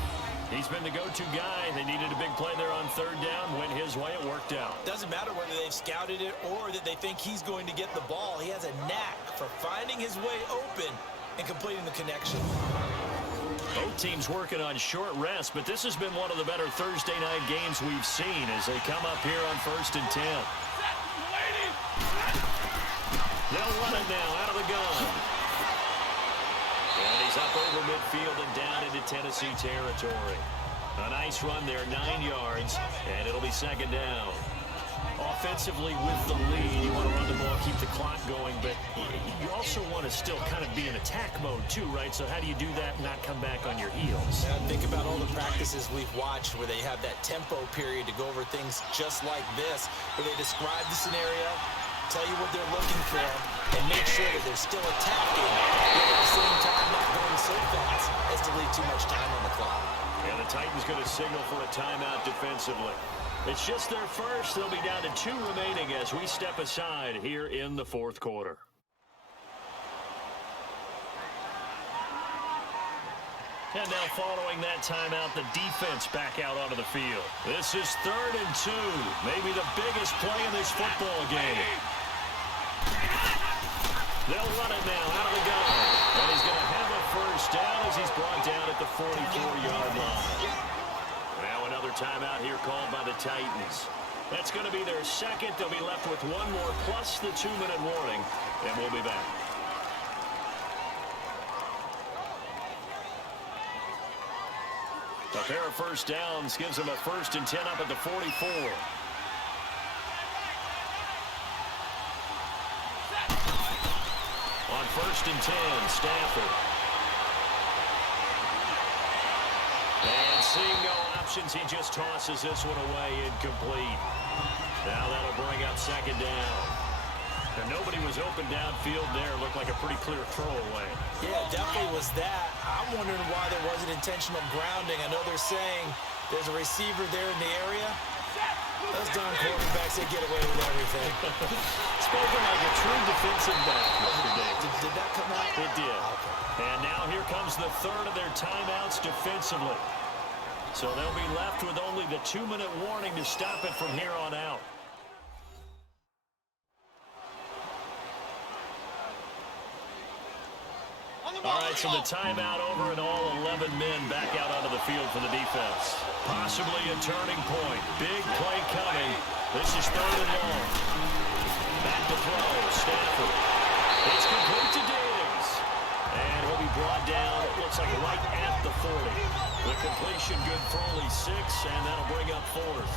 He's been the go-to guy. They needed a big play there on third down. Went his way. It worked out. Doesn't matter whether they've scouted it or that they think he's going to get the ball. He has a knack for finding his way open and completing the connection. Both teams working on short rest, but this has been one of the better Thursday night games we've seen as they come up here on 1st and 10. They'll run it now out of the gun. And he's up over midfield and down into Tennessee territory. A nice run there, 9 yards, and it'll be second down. Offensively with the lead, you want to run the ball, keep the clock going, but you also want to still kind of be in attack mode too, right? So how do you do that and not come back on your heels? Yeah, think about all the practices we've watched where they have that tempo period to go over things just like this, where they describe the scenario, tell you what they're looking for, and make sure that they're still attacking, yet at the same time not going so fast as to leave too much time on the clock. And the Titans going to signal for a timeout defensively. It's just their first. They'll be down to 2 remaining as we step aside here in the fourth quarter. And now following that timeout, the defense back out onto the field. This is 3rd and 2. Maybe the biggest play in this football game. They'll run it now out of the gun. And he's going to have a first down as he's brought down at the 44-yard line. Now another timeout here called by the Titans. That's going to be their second. They'll be left with 1 more plus the 2-minute warning, and we'll be back. A pair of first downs gives them a 1st and 10 up at the 44. On 1st and 10, Stafford. And seeing no options, he just tosses this one away, incomplete. Now that'll bring up second down. And nobody was open downfield there. Looked like a pretty clear throwaway. Yeah, definitely was that. I'm wondering why there wasn't intentional grounding. I know they're saying there's a receiver there in the area. Those darn quarterbacks, they get away with everything. Spoken like a true defensive back, Mr. Davis. Did that come out? It did. Okay. And now here comes the 3rd of their timeouts defensively. So they'll be left with only the 2-minute warning to stop it from here on out. All right, so the timeout over and all 11 men back out onto the field for the defense. Possibly a turning point. Big play coming. This is 3rd and long. Back to throw. Stafford. It's complete to Diggs. And he'll be brought down, it looks like right at the 40. The completion good for only 6, and that'll bring up 4th.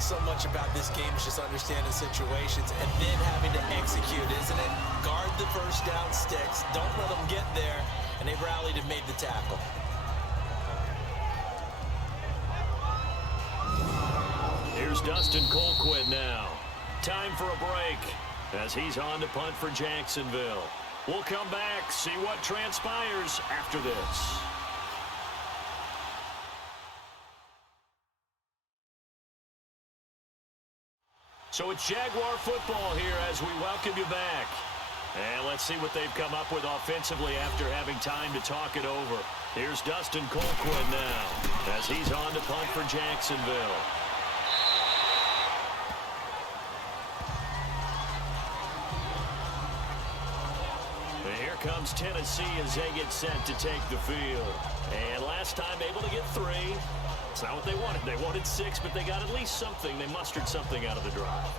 So much about this game is just understanding situations and then having to execute, isn't it? Guard the first down sticks. Don't let them get there. And they rallied and made the tackle. Here's Dustin Colquitt now. Time for a break as he's on to punt for Jacksonville. We'll come back, see what transpires after this. So it's Jaguar football here as we welcome you back. And let's see what they've come up with offensively after having time to talk it over. Here's Dustin Colquitt now as he's on to punt for Jacksonville. And here comes Tennessee as they get set to take the field. And last time able to get 3. It's not what they wanted. They wanted 6, but they got at least something. They mustered something out of the drive.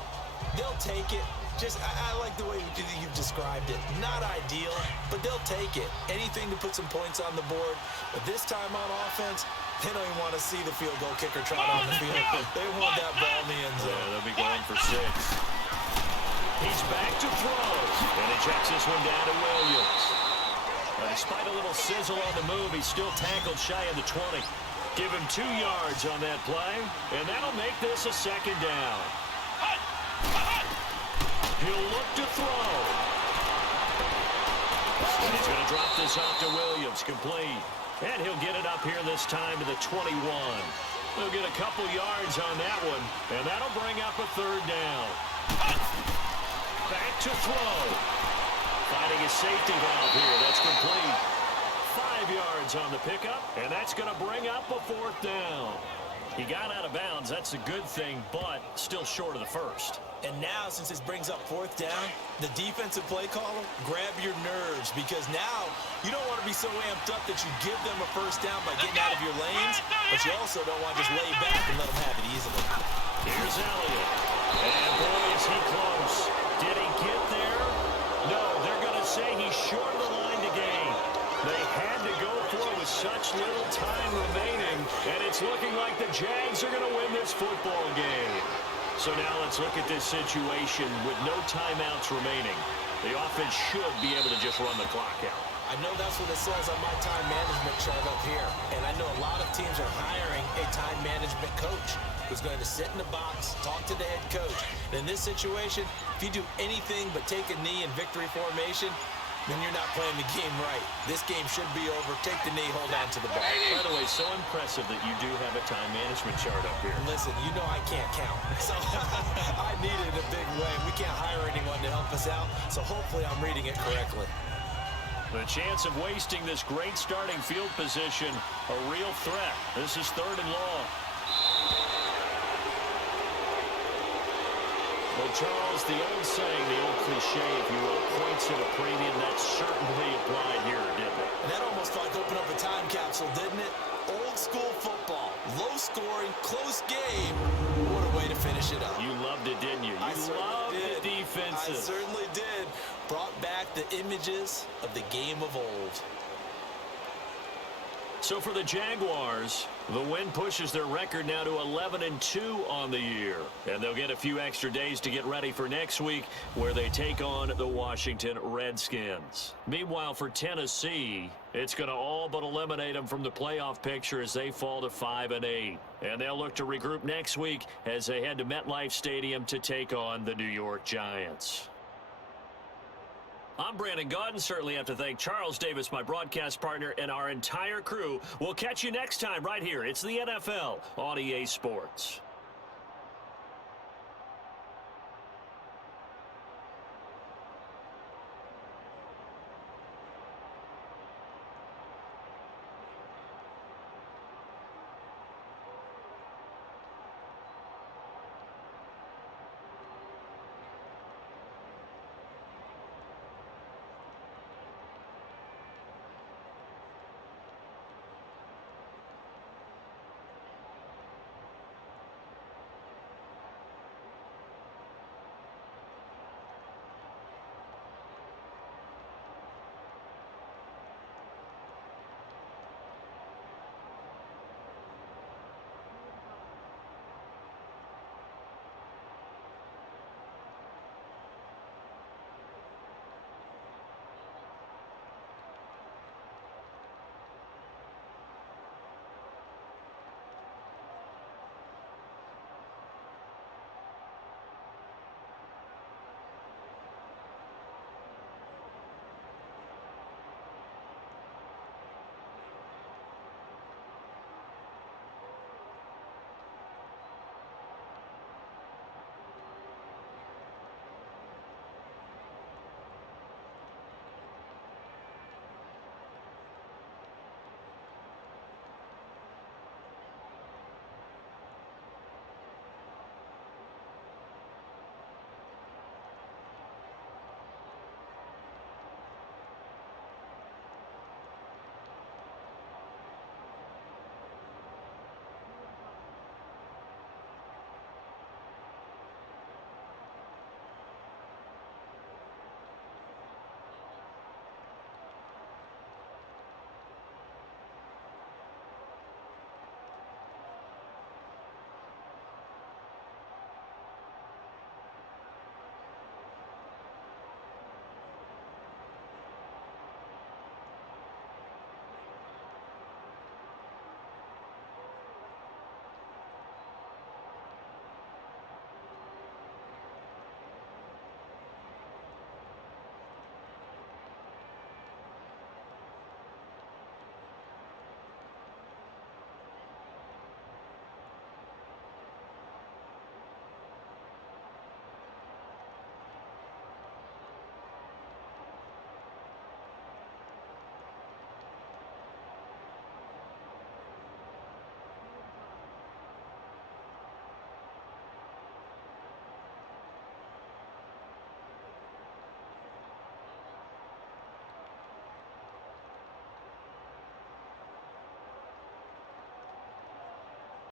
They'll take it. I like the way you've described it. Not ideal, but they'll take it. Anything to put some points on the board. But this time on offense, they don't even want to see the field goal kicker trot on the field. They want that ball in the end zone. Yeah, they'll be going for 6. He's back to throw. And he checks this one down to Williams. Despite a little sizzle on the move, he's still tackled shy of the 20. Give him 2 yards on that play, and that'll make this a second down. He'll look to throw. And he's going to drop this off to Williams, complete. And he'll get it up here this time to the 21. He'll get a couple yards on that one, and that'll bring up a 3rd down. Back to throw. Finding his safety valve here. That's complete. 5 yards on the pickup, and that's going to bring up a 4th down. He got out of bounds. That's a good thing, but still short of the 1st. And now, since this brings up 4th down, the defensive play caller, grab your nerves, because now you don't want to be so amped up that you give them a 1st down by getting out of your lanes, but you also don't want to just lay back and let them have it easily. Here's Elliott. And boy, is he close. Did he get there? No, they're going to say he's short of the line to gain. They had to go for it with such little time remaining, and it's looking like the Jags are going to win this football game. So now let's look at this situation with no timeouts remaining. The offense should be able to just run the clock out. I know that's what it says on my time management chart up here, and I know a lot of teams are hiring a time management coach who's going to sit in the box, talk to the head coach. And in this situation, if you do anything but take a knee in victory formation, then you're not playing the game right. This game should be over. Take the knee, hold on to the ball. By the way, so impressive that you do have a time management chart up here. Listen, you know I can't count. So I need it in a big way. We can't hire anyone to help us out, so hopefully I'm reading it correctly. The chance of wasting this great starting field position, a real threat. This is 3rd and long. Well, Charles, the old saying, the old cliche, if you will, points at a premium, that certainly applied here, didn't it? And that almost felt like open up a time capsule, didn't it? Old school football, low scoring, close game. What a way to finish it up. You loved it, didn't you? You loved the defenses. I certainly did. Brought back the images of the game of old. So for the Jaguars, the win pushes their record now to 11-2 on the year. And they'll get a few extra days to get ready for next week, where they take on the Washington Redskins. Meanwhile, for Tennessee, it's going to all but eliminate them from the playoff picture as they fall to 5-8. And they'll look to regroup next week as they head to MetLife Stadium to take on the New York Giants. I'm Brandon Gaudin. Certainly have to thank Charles Davis, my broadcast partner, and our entire crew. We'll catch you next time right here. It's the NFL on EA Sports.